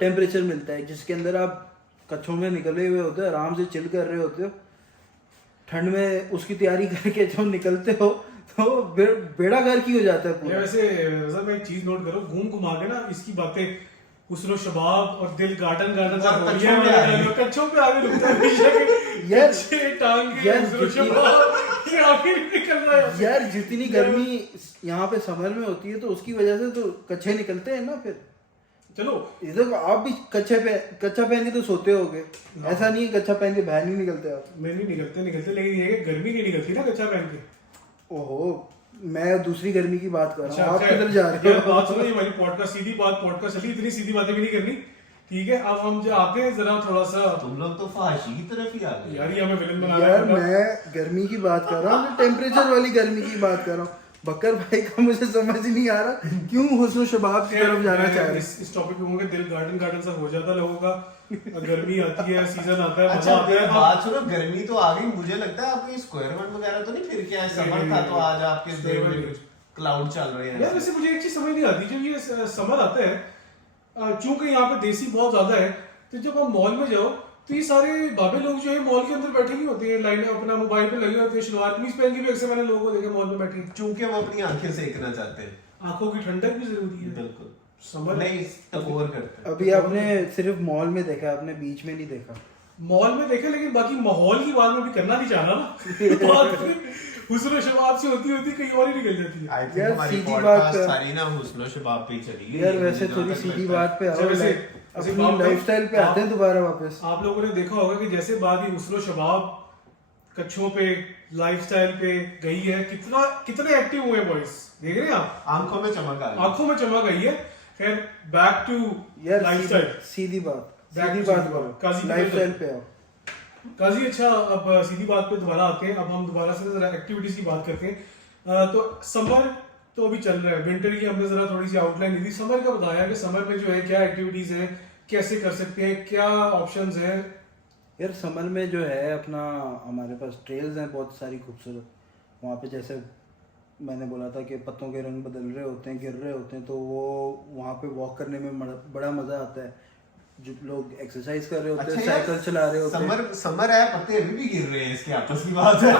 टेम्परेचर मिलता है, जिसके अंदर आप कच्छों में निकले हुए होते हो, आराम से चिल कर रहे होते हो। ठंड में उसकी तैयारी करके जब निकलते हो तो बेड़ा गर्क ही हो जाता है ये पूरा। वैसे रज़ा मैं एक चीज नोट करो, घूम के ना इसकी बातें हुस्न शबाब और दिल गार्डन और सा हो कच्छों पे आ गई। कच्छों पे आगे रुकता है हमेशा के यार- कच्छे टांग के यार हुस्न जितनी- शबाब ये आगे निकल रहा है यार जितनी गर्मी यहाँ पे समर में होती है तो उसकी वजह से तो कच्छे निकलते हैं ना। फिर चलो इधर आप भी कच्छा पहन के तो सोते होगे, ऐसा नहीं है कच्छा पहन के बाहर नहीं निकलते आप। मैं नहीं निकलते लेकिन ये है कि गर्मी नहीं निकलती ना कच्चा पहन के। ओहो, मैं दूसरी गर्मी की बात कर रहा अच्छा हूँ, आप अच्छा, किधर जा यार रहे हो? बात सुनो, ये हमारी पॉडकास्ट सीधी बात पॉडकास्ट चली, इतनी सीधी बातें भी नहीं करनी, ठीक है। अब हम जो आते हैं जरा थोड़ा सा, तुम लोग तो फाशी की तरफ ही आ गए। यार ये हमें विलन बना रहा यार है। मैं गर्मी की बात कर रहा हूँ, टेम्परेचर वाली गर्मी की बात कर रहा हूँ। बकर भाई का मुझे समझ ही नहीं आ रहा क्यों हुस्न शबाब की तरफ जाना चाह रहे हैं। इस टॉपिक पे होंगे, दिल गार्डन सा हो जाता है लोगों का। गर्मी आती है, सीजन आता है, मजा अच्छा आता है। बात सुनो, गर्मी तो आ गई, मुझे लगता है आपके स्क्वायर वन वगैरह तो नहीं फिर क्या है, समर था तो आज आपके Square one कुछ क्लाउड चल रहे हैं। यार वैसे मुझे एक चीज समझ नहीं आती, जब ये समर आता है, चूंकि यहाँ पे देसी बहुत ज्यादा है, तो जब आप मॉल में जाओ तो ये सारे बाबे लोग जो है मॉल के अंदर बैठे नहीं होते हैं, लाइन अपना मोबाइल पे लगे होते हैं, शलवार कमीज पहन के भी अक्सर मैंने लोगों को देखा मॉल में बैठे हैं। चूंकि वो अपनी आंखें सेकना चाहते हैं। आंखों की ठंडक भी जरूरी है। बिल्कुल समर नहीं टकोर करते हैं। अभी आपने सिर्फ मॉल में देखा, आपने बीच में नहीं देखा। मॉल में देखे, लेकिन बाकी माहौल की बात में भी करना नहीं चाह रहा ना। बात हुस्न शबाब से होती होती कहीं और ही निकल जाती है। आई थिंक यार, हमारी सीधी बात पॉडकास्ट पे- सारी ना हुस्न शबाब पे ही चली यार वैसे थोड़ी सीधी बात पे आओ, वैसे- like, वैसे अपनी बात पे- लाइफस्टाइल पे आते हैं दोबारा वापस। आप लोगों ने देखा होगा कि जैसे बात ही हुस्न शबाब कच्छों पे लाइफस्टाइल पे गई है, कितने एक्टिव हुए बॉयज, देख रहे हैं आप, आंखों में चमक आ गई। आंखों में चमक आई है। खैर बैक टू यार लाइफस्टाइल। सीधी बात Back to सीधी सीधी बात बात। करो, काजी पे लाइफस्टाइल तो- पे आओ। काजी अच्छा, अब सीधी बात पे दोबारा आते हैं। अब हम दोबारा से जरा एक्टिविटीज की बात करते हैं। तो समर तो अभी चल रहा है, विंटर की हमने जरा थोड़ी सी आउटलाइन दी थी। समर का बताया कि समर में जो है क्या एक्टिविटीज है, कैसे कर सकते हैं, क्या ऑप्शंस हैं। यार समर में जो है अपना हमारे पास ट्रेल्स हैं बहुत सारी खूबसूरत। वहाँ पे जैसे मैंने बोला था कि पत्तों के रंग बदल रहे होते हैं, गिर रहे होते हैं, तो वो वहाँ पे वॉक करने में बड़ा मज़ा आता है। जो लोग एक्सरसाइज कर रहे होते हैं, अच्छा यार, साइकिल चला रहे होते हैं। समर है, पत्ते अभी भी गिर रहे हैं, इसकी आपस की बात है।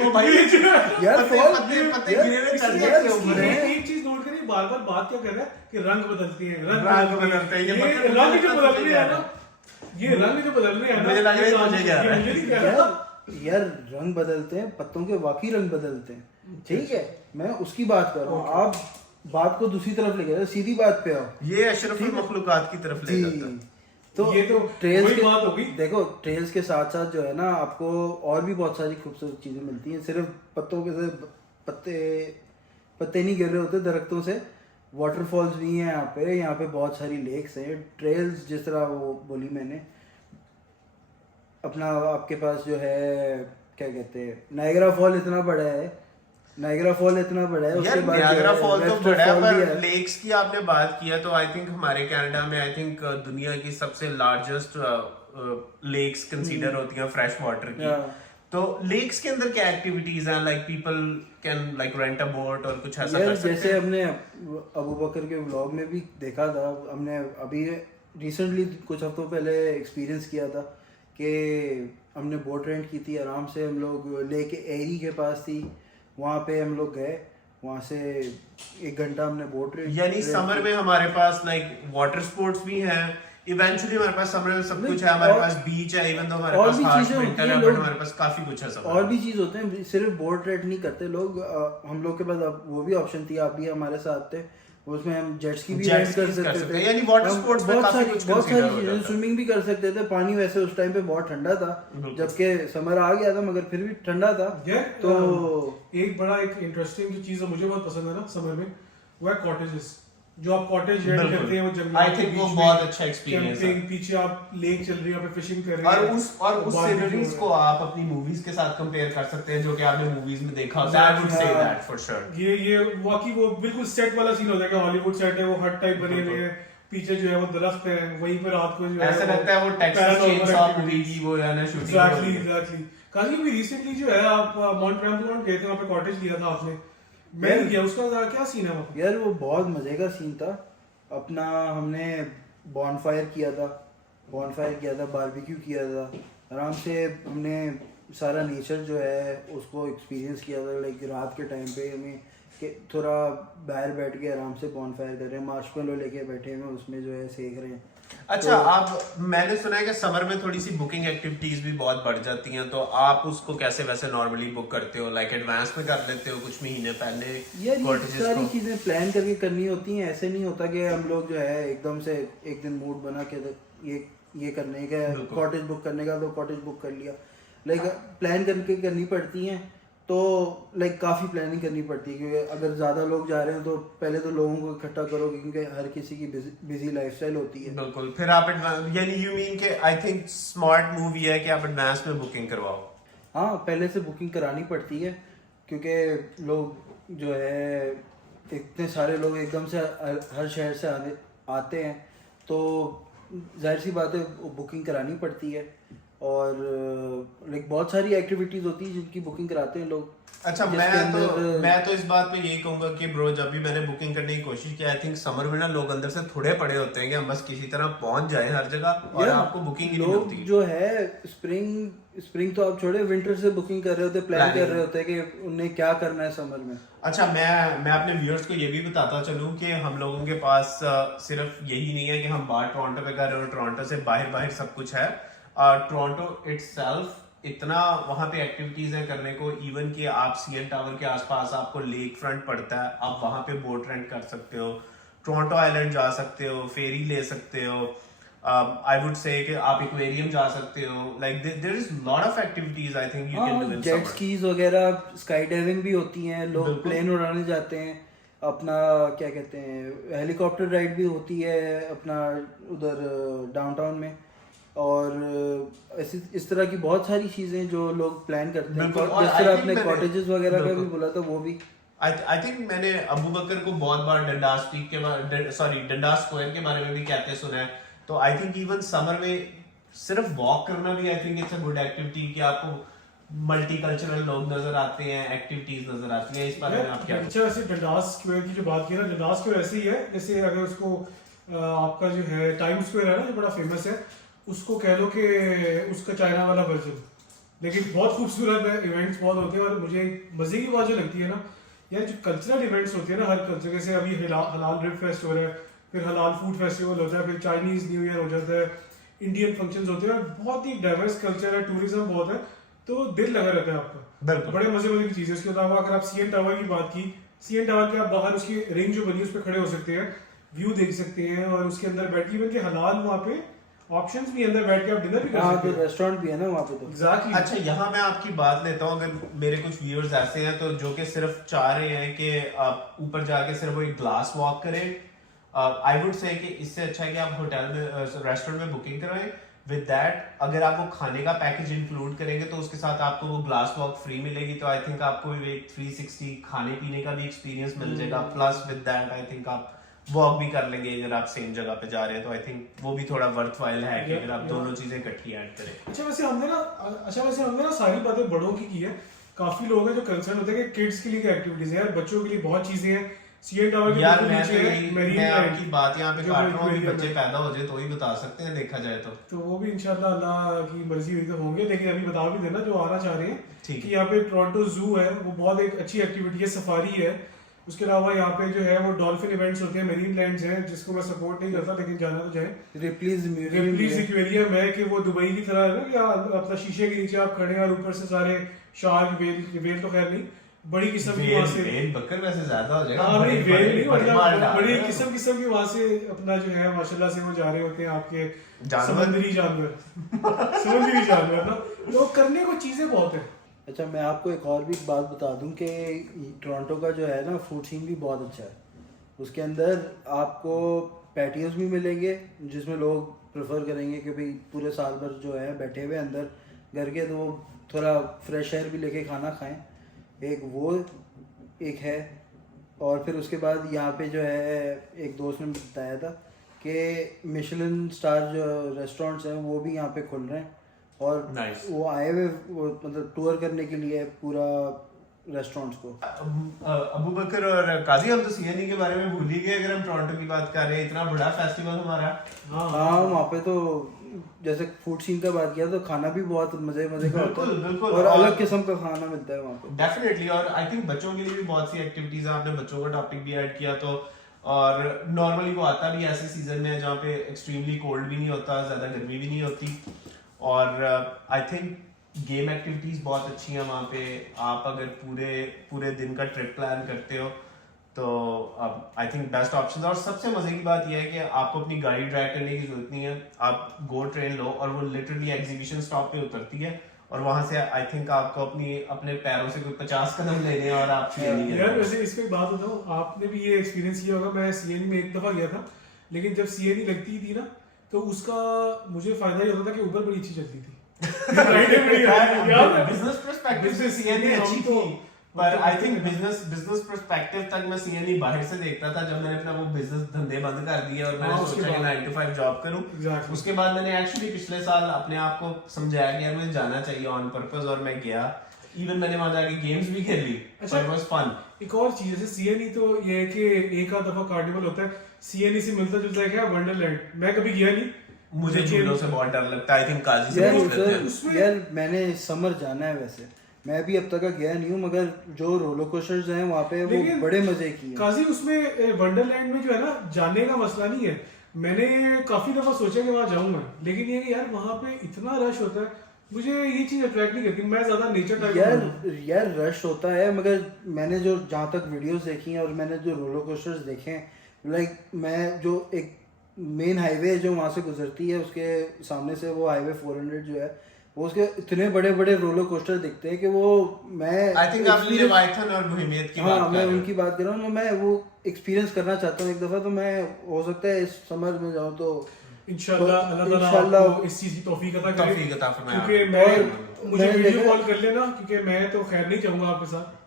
ओ भाई यार पत्ते गिरे हुए चल जाते हैं ऊपर। एक चीज नोट करिए, बार बार बात क्या कर रहा है कि रंग बदलती है, रंग बदलते हैं, ये पत्ते रंग जो बदल रहे हैं ना, ये रंग जो बदल रहे हैं ना, मुझे लग रहा है मुझे क्या ये मुझे नहीं कह रहा। यार रंग बदलते हैं, पत्तों के वाकई रंग बदलते हैं, ठीक है। मैं उसकी बात कर रहा हूँ, आप बात को दूसरी तरफ ले गए, सीधी बात पे आओ। ये अशरफुल मखलूकात की तरफ ले जाता है। तो ये तो ट्रेल्स वही के बात होगी। देखो ट्रेल्स के साथ साथ जो है ना आपको और भी बहुत सारी खूबसूरत चीजें मिलती हैं। सिर्फ पत्तों के से पत्ते नहीं गिर रहे होते दरख्तों से, वाटरफॉल्स भी हैं यहाँ पे बहुत सारी लेक्स हैं। ट्रेल्स जिस तरह वो बोली मैंने, अपना आपके पास जो है क्या कहते हैं, नायग्रा फॉल इतना बड़ा है, नायग्रा फॉल इतना बड़ा है। यार उसके बाद नियाग्रा फॉल तो बड़ा है, भी पर लेक्स की आपने बात किया तो आई थिंक हमारे कनाडा में आई थिंक दुनिया की सबसे लार्जेस्ट लेक्स कंसीडर होती हैं फ्रेश वाटर की। तो लेक्स के अंदर क्या एक्टिविटीज हैं, like people can like rent a boat और कुछ ऐसा कर सकते हैं? जैसे हमने अबू बकर के व्लॉग में भी देखा था, हमने अभी रिसेंटली कुछ हफ्तों पहले एक्सपीरियंस किया था कि हमने बोट रेंट की थी। आराम से हम लोग लेके एरी के पास थी, वहाँ पे हम लोग गए, वहाँ से 1 घंटा हमने बोट रेंट। यानी समर में हमारे पास लाइक वाटर स्पोर्ट्स भी हैं, इवेंचुअली हमारे पास समर में सब कुछ है, हमारे पास बीच है, इवन तो हमारे और पास भी हार्श चीजें विंटर होती है, हैं, बट लोग हमारे पास काफी कुछ है समर और में। भी चीज होते हैं, सिर्फ बोट रेंट नहीं करते लोग। हम लोग के पास अब वो भी ऑप्शन थी, आप भी हमारे साथ थे, उसमें हम जेट्स की भी Jet रेंट कर skis कर सकते सकते थे। हैं, यानी water हम sports में काफी कुछ बहुत consider सारी हो चीजें, जाता है। स्विमिंग भी कर सकते थे। पानी वैसे उस टाइम पे बहुत ठंडा था, जबकि समर आ गया था मगर फिर भी ठंडा था। यार तो एक बड़ा एक इंटरेस्टिंग जो चीज है मुझे बहुत पसंद है ना समर में, वो है कॉटेजेस। जो आप कॉटेज रेंट बिल्कुल। करते हैं वो जंगल I think वो बहुत अच्छा experience है। पीछे आप लेक चल रही है, आप फिशिंग कर रहे और हैं, उस barbecue सीनरीज हो को आप अपनी मूवीज के साथ कंपेयर कर सकते हैं, जो कि आपने मूवीज में देखा होता है। I would say that for sure. रहा है। ये वाकई वो बिल्कुल सेट वाला सीन होता है कि हॉलीवुड सेट है, वो हट टाइप बने हुए हैं, पीछे जो है वो दरख्त है, वहीं पर रात को जो है ऐसा लगता है वो टेक्सास चेनसॉ मूवी की वो है ना एग्जैक्टली शूटिंग। एग्जैक्टली। काजी भी रिसेंटली जो है आप माउंट ट्रैम्पोलिन गए थे, वहाँ पे कॉटेज लिया था आपने, मैं नहीं गया, उसका क्या सीन है वहाँ पे? यार वो बहुत मजे का सीन था। अपना हमने बॉनफायर किया था, बारबेक्यू किया था, आराम से हमने सारा नेचर जो है उसको एक्सपीरियंस किया था। लाइक रात के टाइम पे हमें कि थोड़ा बाहर बैठ के आराम से बॉनफायर कर रहे हैं, मार्शमेलो लेके बैठे हैं, उसमें जो है सेक रहे हैं। अच्छा, आप मैंने सुना है कि समर में थोड़ी सी बुकिंग एक्टिविटीज भी बहुत बढ़ जाती हैं, तो आप उसको कैसे वैसे नॉर्मली बुक करते हो? लाइक एडवांस में कर लेते हो कुछ महीने पहले यार ये cottages सारी को? चीजें प्लान करके करनी होती हैं। ऐसे नहीं होता कि हम लोग जो है एकदम से एक दिन मूड बना के ये करने का, कॉटेज बुक करने का, तो कॉटेज बुक कर लिया। लाइक प्लान करके करनी पड़ती हैं, तो लाइक काफ़ी प्लानिंग करनी पड़ती है, क्योंकि अगर ज़्यादा लोग जा रहे हैं तो पहले तो लोगों को इकट्ठा करोगे, क्योंकि हर किसी की बिजी लाइफस्टाइल होती है। बिल्कुल। फिर आप यानी यू मीन के आई थिंक स्मार्ट मूव ये है कि आप एडवांस में बुकिंग करवाओ। हाँ, पहले से बुकिंग करानी पड़ती है, क्योंकि लोग जो है इतने सारे लोग एकदम से हर शहर से आते हैं, तो जाहिर सी बात है बुकिंग करानी पड़ती है। और लाइक बहुत सारी एक्टिविटीज होती है जिनकी बुकिंग कराते हैं लोग। अच्छा, मैं तो इस बात पे यही कहूंगा कि ब्रो, जब भी मैंने बुकिंग करने की कोशिश की, आई थिंक समर में ना लोग अंदर से थोड़े पड़े होते हैं कि हम बस किसी तरह पहुंच जाए हर जगह, और आपको बुकिंग ही नहीं लोग मिलती। जो है स्प्रिंग तो आप छोड़े, विंटर से बुकिंग कर रहे होते, प्लान कर रहे होते कि उन्हें क्या करना है समर में। अच्छा, मैं अपने व्यूअर्स को ये भी बताता चलूं कि हम लोगों के पास सिर्फ यही नहीं है कि हम बाहर टोरंटो पे कर रहे हो, टोरंटो से बाहर सब कुछ है। टोरंटो इटसेल्फ इतना वहां पे एक्टिविटीज हैं करने को, इवन कि आप सीएन टावर के आसपास आपको लेक फ्रंट पड़ता है, आप वहां पे बोट रेंट कर सकते हो, टोरंटो आइलैंड जा सकते हो, फेरी ले सकते हो, आई वुड से कि आप एक्वेरियम जा सकते हो। Like there is lot of activities I think you can do in jet summer. Skis वगैरह, स्काई डाइविंग भी होती हैं, लोग प्लेन उड़ाने जाते हैं, अपना क्या कहते हैं हेलीकॉप्टर राइड भी होती है अपना उधर डाउनटाउन में। और इस तरह की बहुत सारी चीजें जो लोग प्लान करते हैं, जिस तरह अपने कॉटेजेस वगैरह का भी बोला था वो भी। आई थिंक मैंने अबू बकर को बहुत बार डंडास पीक के बारे, डंडास स्क्वायर के बारे में भी कहते सुना है। तो आई थिंक इवन समर में सिर्फ वॉक करना भी I think it's a good activity कि आपको मल्टीकल्चरल लोग नजर आते हैं, एक्टिविटीज नजर आती हैं। इस बारे में आप क्या? अच्छा, वैसे डंडास स्क्वायर की जो बात की ना, डंडास स्क्वायर ऐसे ही है जैसे अगर उसको आपका जो है टाइम स्क्वायर है ना जो बड़ा फेमस है, उसको कह लो कि उसका चाइना वाला वर्जन, लेकिन बहुत खूबसूरत है, इवेंट्स बहुत होते हैं। और मुझे मजे की बात जो लगती है ना यार, जो कल्चरल इवेंट्स होते हैं ना हर कल्चर, जैसे अभी हलाल रिब फेस्ट हो रहा है, फिर हलाल फूड फेस्टिवल होता है, फिर चाइनीज न्यू ईयर हो जाता है, इंडियन फंक्शंस होते हैं, बहुत ही डाइवर्स कल्चर है, टूरिज्म बहुत है, तो दिल लगा रहता है आपका। बिल्कुल। बड़े मजे की चीज है। इसके अलावा अगर आप सीएन टावर की बात की, सीएन टावर के आप बाहर उसकी रिंग जो बनी है उस पर खड़े हो सकते हैं, व्यू देख सकते हैं, और उसके अंदर बैठ के इवन के हलाल वहाँ पे ऑप्शंस भी, अंदर बैठ के आप डिनर भी कर हाँ, सकते तो हैं। रेस्टोरेंट भी है ना वहाँ पे तो। एग्जैक्टली। अच्छा, यहाँ मैं आपकी बात लेता हूँ। अगर मेरे कुछ व्यूअर्स ऐसे हैं तो जो कि सिर्फ चाह रहे हैं कि आप ऊपर जाके सिर्फ वो एक ग्लास वॉक करें, आई वुड से कि इससे अच्छा है कि आप होटल में रेस्टोरेंट में बुकिंग कराएं। विद दैट अगर आप वो खाने का पैकेज इंक्लूड करेंगे तो उसके साथ आपको वो ग्लास वॉक फ्री मिलेगी, तो आई थिंक आपको एक 360 खाने पीने का भी एक्सपीरियंस मिल जाएगा। Plus with that I think आप वॉक भी कर लेंगे अगर आप सेम जगह पे जा रहे हैं, तो आई थिंक वो भी थोड़ा वर्थवाइल है कि अगर आप दोनों चीजें इकट्ठी ऐड करें। अच्छा वैसे हमने ना सारी बातें बड़ों की है। काफी लोग हैं जो कंसर्न होते हैं कि किड्स के लिए क्या एक्टिविटीज है यार, बच्चों के लिए बहुत चीजें हैं। सीएन टावर के यार बिल्कुल मैं तो नीचे है यही मेरीन मैं लाइन, आपकी बात यहाँ पे जो काट रहा हूँ, अभी एक्वेरियम बच्चे है। पैदा हो जाए तो ही बता सकते हैं, देखा जाए तो वो भी इंशाल्लाह अल्लाह की मर्जी हुई तो होंगे, लेकिन अभी बता भी देना जो आना चाह रहे हैं ठीक कि यहाँ पे टोरंटो जू है, वो बहुत एक अच्छी एक्टिविटी है, सफारी है। उसके अलावा यहाँ पे जो है वो डॉल्फिन इवेंट्स होते हैं, मेरीन लैंड्स हैं, जिसको मैं सपोर्ट नहीं करता लेकिन जाना तो जाए। रिप्लीज म्यूजियम रिप्लीज एक्वेरियम है कि वो दुबई की तरह है ना कि अपना शीशे के नीचे आप खड़े हैं और ऊपर से सारे शार्क, वेल तो खैर नहीं, बड़ी किस्म की वहां से, वेल बकर वैसे ज्यादा हो जाएगा। हाँ नहीं वेल नहीं, बड़े माल मतलब डाल बड़ी रहे हो। किस्म की वहां से अपना जो है माशाल्लाह से वो जा रहे होते हैं आपके जानवर? समुद्री जानवर समुद्री जानवर ना, तो करने को चीजें बहुत है। अच्छा, मैं आपको एक और भी बात बता दूं कि टोरंटो का जो है ना फूड सीन भी बहुत अच्छा है। उसके अंदर आपको पैटियोज भी मिलेंगे जिसमें लोग प्रेफर करेंगे कि भाई पूरे साल भर जो है बैठे हुए अंदर घर के, तो वो थोड़ा फ्रेश एयर भी लेके खाना खाएं। एक है। और फिर उसके बाद यहाँ पे जो है एक दोस्त ने बताया था कि मिशेलिन स्टार जो रेस्टोरेंट्स हैं वो भी यहाँ पे खुल रहे हैं, और Nice. वो आए हुए वो मतलब टूर करने के लिए पूरा रेस्टोरेंट्स को। अबू बकर और काजी, हम तो सीएनई के बारे में भूल ही गए अगर हम टोरंटो की बात कर रहे हैं। इतना बड़ा फेस्टिवल हमारा। हाँ, वहाँ पे तो जैसे फूड सीन का बात किया तो खाना भी बहुत मजे का होता बिल्कुल, है, बिल्कुल। और अलग किस्म का खाना मिलता है वहाँ पे। डेफिनेटली। और आई थिंक बच्चों के लिए भी बहुत सी एक्टिविटीज हैं, आपने बच्चों का टॉपिक भी ऐड किया तो। और नॉर्मली वो आता भी ऐसे सीजन में जहाँ पे एक्सट्रीमली कोल्ड भी नहीं होता, ज्यादा गर्मी भी नहीं होती। और आई थिंक गेम एक्टिविटीज बहुत अच्छी हैं वहाँ पे। आप अगर पूरे दिन का ट्रिप प्लान करते हो तो आई थिंक बेस्ट ऑप्शन। और सबसे मजे की बात यह है कि आपको अपनी गाड़ी ड्राइव करने की जरूरत नहीं है, आप गो ट्रेन लो और वो लिटरली एग्जीबिशन स्टॉप पे उतरती है, और वहां से आई थिंक आपको अपने पैरों से कोई 50 कदम लेने हैं और आप यार वैसे इस पे एक बात बताऊं, आपने भी ये एक्सपीरियंस किया होगा। मैं सीएनई में एक दफा गया था, लेकिन जब सीएनई लगती थी ना तो उसका मुझे फायदा ये होता था कि ऊबर बड़ी अच्छी चलती थी। बिजनेस पर्सपेक्टिव से सीएनई अच्छी थी, पर आई थिंक बिजनेस पर्सपेक्टिव तक मैं सीएनई बाहर से देखता था। जब मैंने अपना वो बिजनेस धंधे बंद कर दिए और मैंने सोचा कि 9 to 5 जॉब करूं, उसके बाद मैंने एक्चुअली पिछले साल अपने आप को समझाया कि यार मुझे जाना चाहिए ऑन पर्पस, और मैं गया। इवन मैंने वहां जाके गेम्स भी खेली। अच्छा, इट वाज फन। एक और चीज है सीएनई, तो ये है कि एक आध दफा कार्निवल होता है। सीएनई से मिलता जुलता है क्या वंडरलैंड, मैं कभी गया नहीं, मुझे झूलों से बहुत डर लगता है। आई थिंक काजी से पूछ लेते हैं। यार मैंने समर जाना है, वैसे मैं भी अब तक गया नहीं हूँ, मगर जो रोलर कोस्टर्स हैं वहाँ पे वो बड़े मजे की हैं। काजी उसमें वंडरलैंड में जो है ना जाने का मसला नहीं है। मैंने काफी दफा सोचा कि वहां जाऊंगा, लेकिन ये कि यार वहां पे इतना रश होता है, मुझे ये चीज अट्रैक्ट नहीं करती। मैं ज्यादा नेचर टाइप यार रश होता है, मगर मैंने जो जहाँ तक वीडियोस देखी हैं और मैंने जो रोलर कोस्टर्स देखे हैं, लाइक मैं जो एक मेन हाईवे जो वहाँ से गुजरती है उसके सामने से वो हाईवे 400 जो है, वो उसके इतने बड़े बड़े रोलर कोस्टर दिखते हैं कि वो मैं आई थिंक आप लेवाइथन और बोहेमियत की बात कर रहे मैं हो। उनकी बात कर रहा हूँ। मैं वो एक्सपीरियंस करना चाहता हूँ एक दफा, तो मैं हो सकता है इस समर में जाऊँ तो इंशाल्लाह अल्लाह ताला आपको इस चीज की तौफीक अता करे। तौफीक अता फरमाए। क्योंकि मुझे वीडियो कॉल कर लेना, क्योंकि मैं तो खैर नहीं जाऊंगा आपके साथ।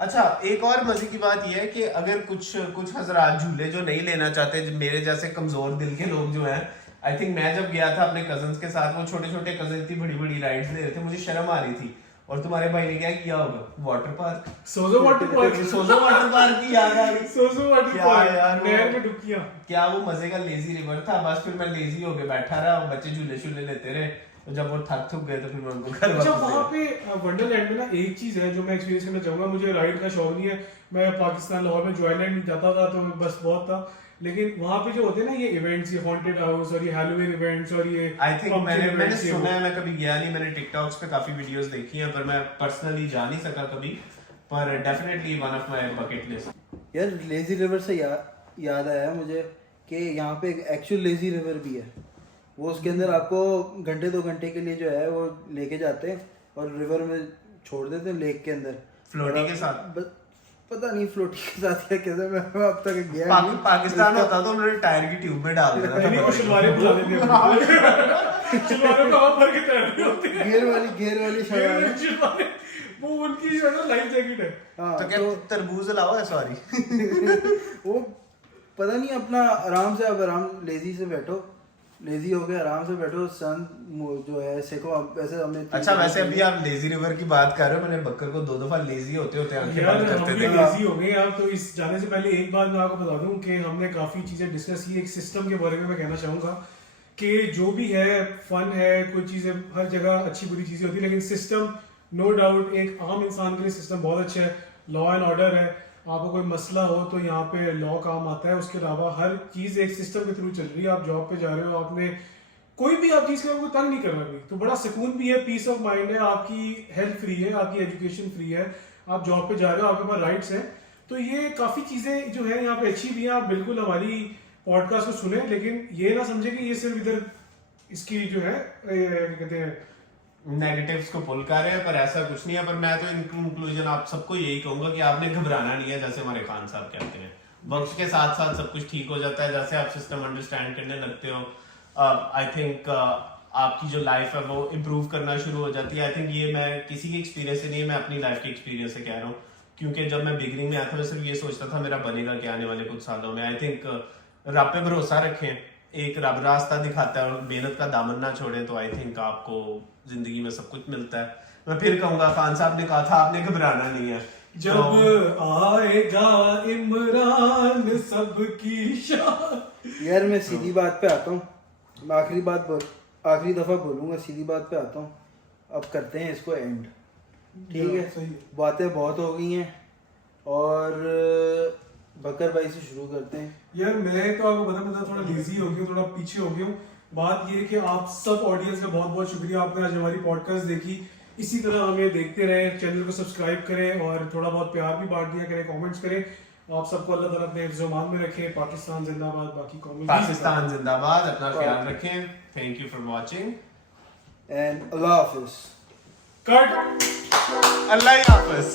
अच्छा, एक और मजे की बात यह है कि अगर कुछ हजरात झूले जो नहीं लेना चाहते, मेरे जैसे कमजोर दिल के लोग जो हैं, आई थिंक मैं जब गया था अपने कजन्स के साथ, वो छोटे छोटे कजन इतनी बड़ी बड़ी राइड्स ले रहे थे, मुझे शर्म आ रही थी। और तुम्हारे भाई ने क्या किया होगा? वाटर पार्क, सोजो वाटर पार्क, सोजो वाटर पार्क की याद आ गई। सोजो वाटर क्या पार्क यार वो- नहर में डुबकियां। क्या वो मजे का लेजी रिवर था। बस फिर मैं लेजी होके बैठा रहा और बच्चे झूले शूले लेते रहे, और जब वो थक थक गए तो फिर मैं उनको घर अच्छा, वापस वहाँ ले पे वंडरलैंड में ना एक चीज है जो मैं एक्सपीरियंस करना चाहूंगा। मुझे राइड का शौक नहीं है, मैं पाकिस्तान लाहौर में जॉयलैंड जाता था तो बस बहुत था, लेकिन वहाँ पे जो होते हैं ना ये इवेंट्स, ये हॉन्टेड हाउस और ये हैलोवीन इवेंट्स और ये आई थिंक pumpkin मैंने events, ये सुना वो। है, मैं कभी गया नहीं, मैंने टिकटॉक्स पे काफी वीडियोस देखी हैं, पर मैं पर्सनली जा नहीं सका कभी, पर definitely one of my bucket list. यार लेजी रिवर से याद आया मुझे कि यहाँ पे एक एक्चुअल लेजी रिवर भी है। वो उसके अंदर आपको घंटे 2 घंटे के लिए जो है वो लेके जाते हैं और रिवर में छोड़ देते हैं, लेक के अंदर फ्लोटी के साथ? पता नहीं फ्लोटी के साथ क्या कहते हैं, मैं अब तक गया नहीं। पाकिस्तान होता तो उन्होंने टायर की ट्यूब में डाल देना था। नहीं, वो शलवारें बुला लेते हैं। शलवारें तो हम भर के तैर रहे होते हैं। गेयर वाली शलवारें। शलवारें, वो उनकी जो है ना लाइफ जैकेट है। हाँ, तो क्या तरबूज लाओ है? सॉरी। वो पता नहीं, अपना आराम से, अब आराम लेजी से बैठो, लेजी हो गए आराम से बैठो, सन जो है सेको। वैसे हमें अच्छा, वैसे अभी आप लेजी रिवर की बात कर रहे हो, मैंने बक्कर को 2 दफा लेजी होते होते आंखें यार बंद हम करते भी थे। लेजी हो गए अब तो। इस जाने से पहले एक बात मैं आपको बता दूं कि हमने काफी चीजें डिस्कस की। एक सिस्टम के बारे में मैं कहना चाहूंगा कि जो भी है फन है, कोई चीजें हर जगह अच्छी बुरी चीजें होती है, लेकिन सिस्टम नो डाउट एक आम इंसान के लिए सिस्टम बहुत अच्छा है। लॉ एंड ऑर्डर है, आपको कोई मसला हो तो यहाँ पे लॉ काम आता है। उसके अलावा हर चीज एक सिस्टम के थ्रू चल रही है। आप जॉब पे जा रहे हो, आपने कोई भी आप चीज के आपको तंग नहीं करना भी, तो बड़ा सुकून भी है, पीस ऑफ माइंड है, आपकी हेल्थ फ्री है, आपकी एजुकेशन फ्री है, आप जॉब पे जा रहे हो, आपके पास राइट्स हैं। तो ये काफी चीजें जो है यहाँ पे अच्छी भी हैं। आप बिल्कुल हमारी पॉडकास्ट को सुने, लेकिन ये ना समझे कि ये सिर्फ इधर इसकी जो है क्या कहते हैं नेगेटिव्स को पुल कर रहे हैं, पर ऐसा कुछ नहीं है। पर मैं तो इन कंक्लूजन आप सबको यही कहूंगा कि आपने घबराना नहीं है। जैसे हमारे खान साहब कहते हैं, वक्त के साथ साथ सब कुछ ठीक हो जाता है। जैसे आप सिस्टम अंडरस्टैंड करने लगते हो, आई थिंक आपकी जो लाइफ है वो इम्प्रूव करना शुरू हो जाती है। आई थिंक ये मैं किसी के एक्सपीरियंस से नहीं, मैं अपनी लाइफ के एक्सपीरियंस से कह रहा हूँ, क्योंकि जब मैं बिगनिंग में आया था मैं सिर्फ ये सोचता था मेरा बनेगा क्या आने वाले कुछ सालों में। आई थिंक रब पे भरोसा रखें, एक रब रास्ता दिखाता है, और मेहनत का दामन ना छोड़े, तो आई थिंक आपको जिंदगी में सब कुछ मिलता है। मैं फिर कहूंगा, खान साहब ने कहा था आपने घबराना नहीं है। जब आएगा इमरान सबकी शान। यार मैं सीधी बात पे आता हूँ, मैं आखिरी दफा बोलूंगा, सीधी बात पे आता हूँ। अब करते हैं इसको एंड, ठीक है? सही है। बातें बहुत हो गई हैं, और बकर भाई से शुरू करते हैं। यार मैं तो आपको पता थोड़ा लेजी हो गया हूँ, थोड़ा पीछे हो गया हूँ। बात ये है कि आप सब ऑडियंस का बहुत बहुत शुक्रिया, आपने आज हमारी पॉडकास्ट देखी। इसी तरह हमें देखते रहें, चैनल को सब्सक्राइब करें और थोड़ा बहुत प्यार भी बांट दिया करें, कमेंट्स करें। आप सबको अल्लाह ताला अपने हिफ्ज़-ओ-मान में रखें। पाकिस्तान जिंदाबाद। बाकी कमेंट पाकिस्तान जिंदाबाद। अपना ख्याल रखें। Thank you for watching and Allah Hafiz. Cut. Allah Hafiz.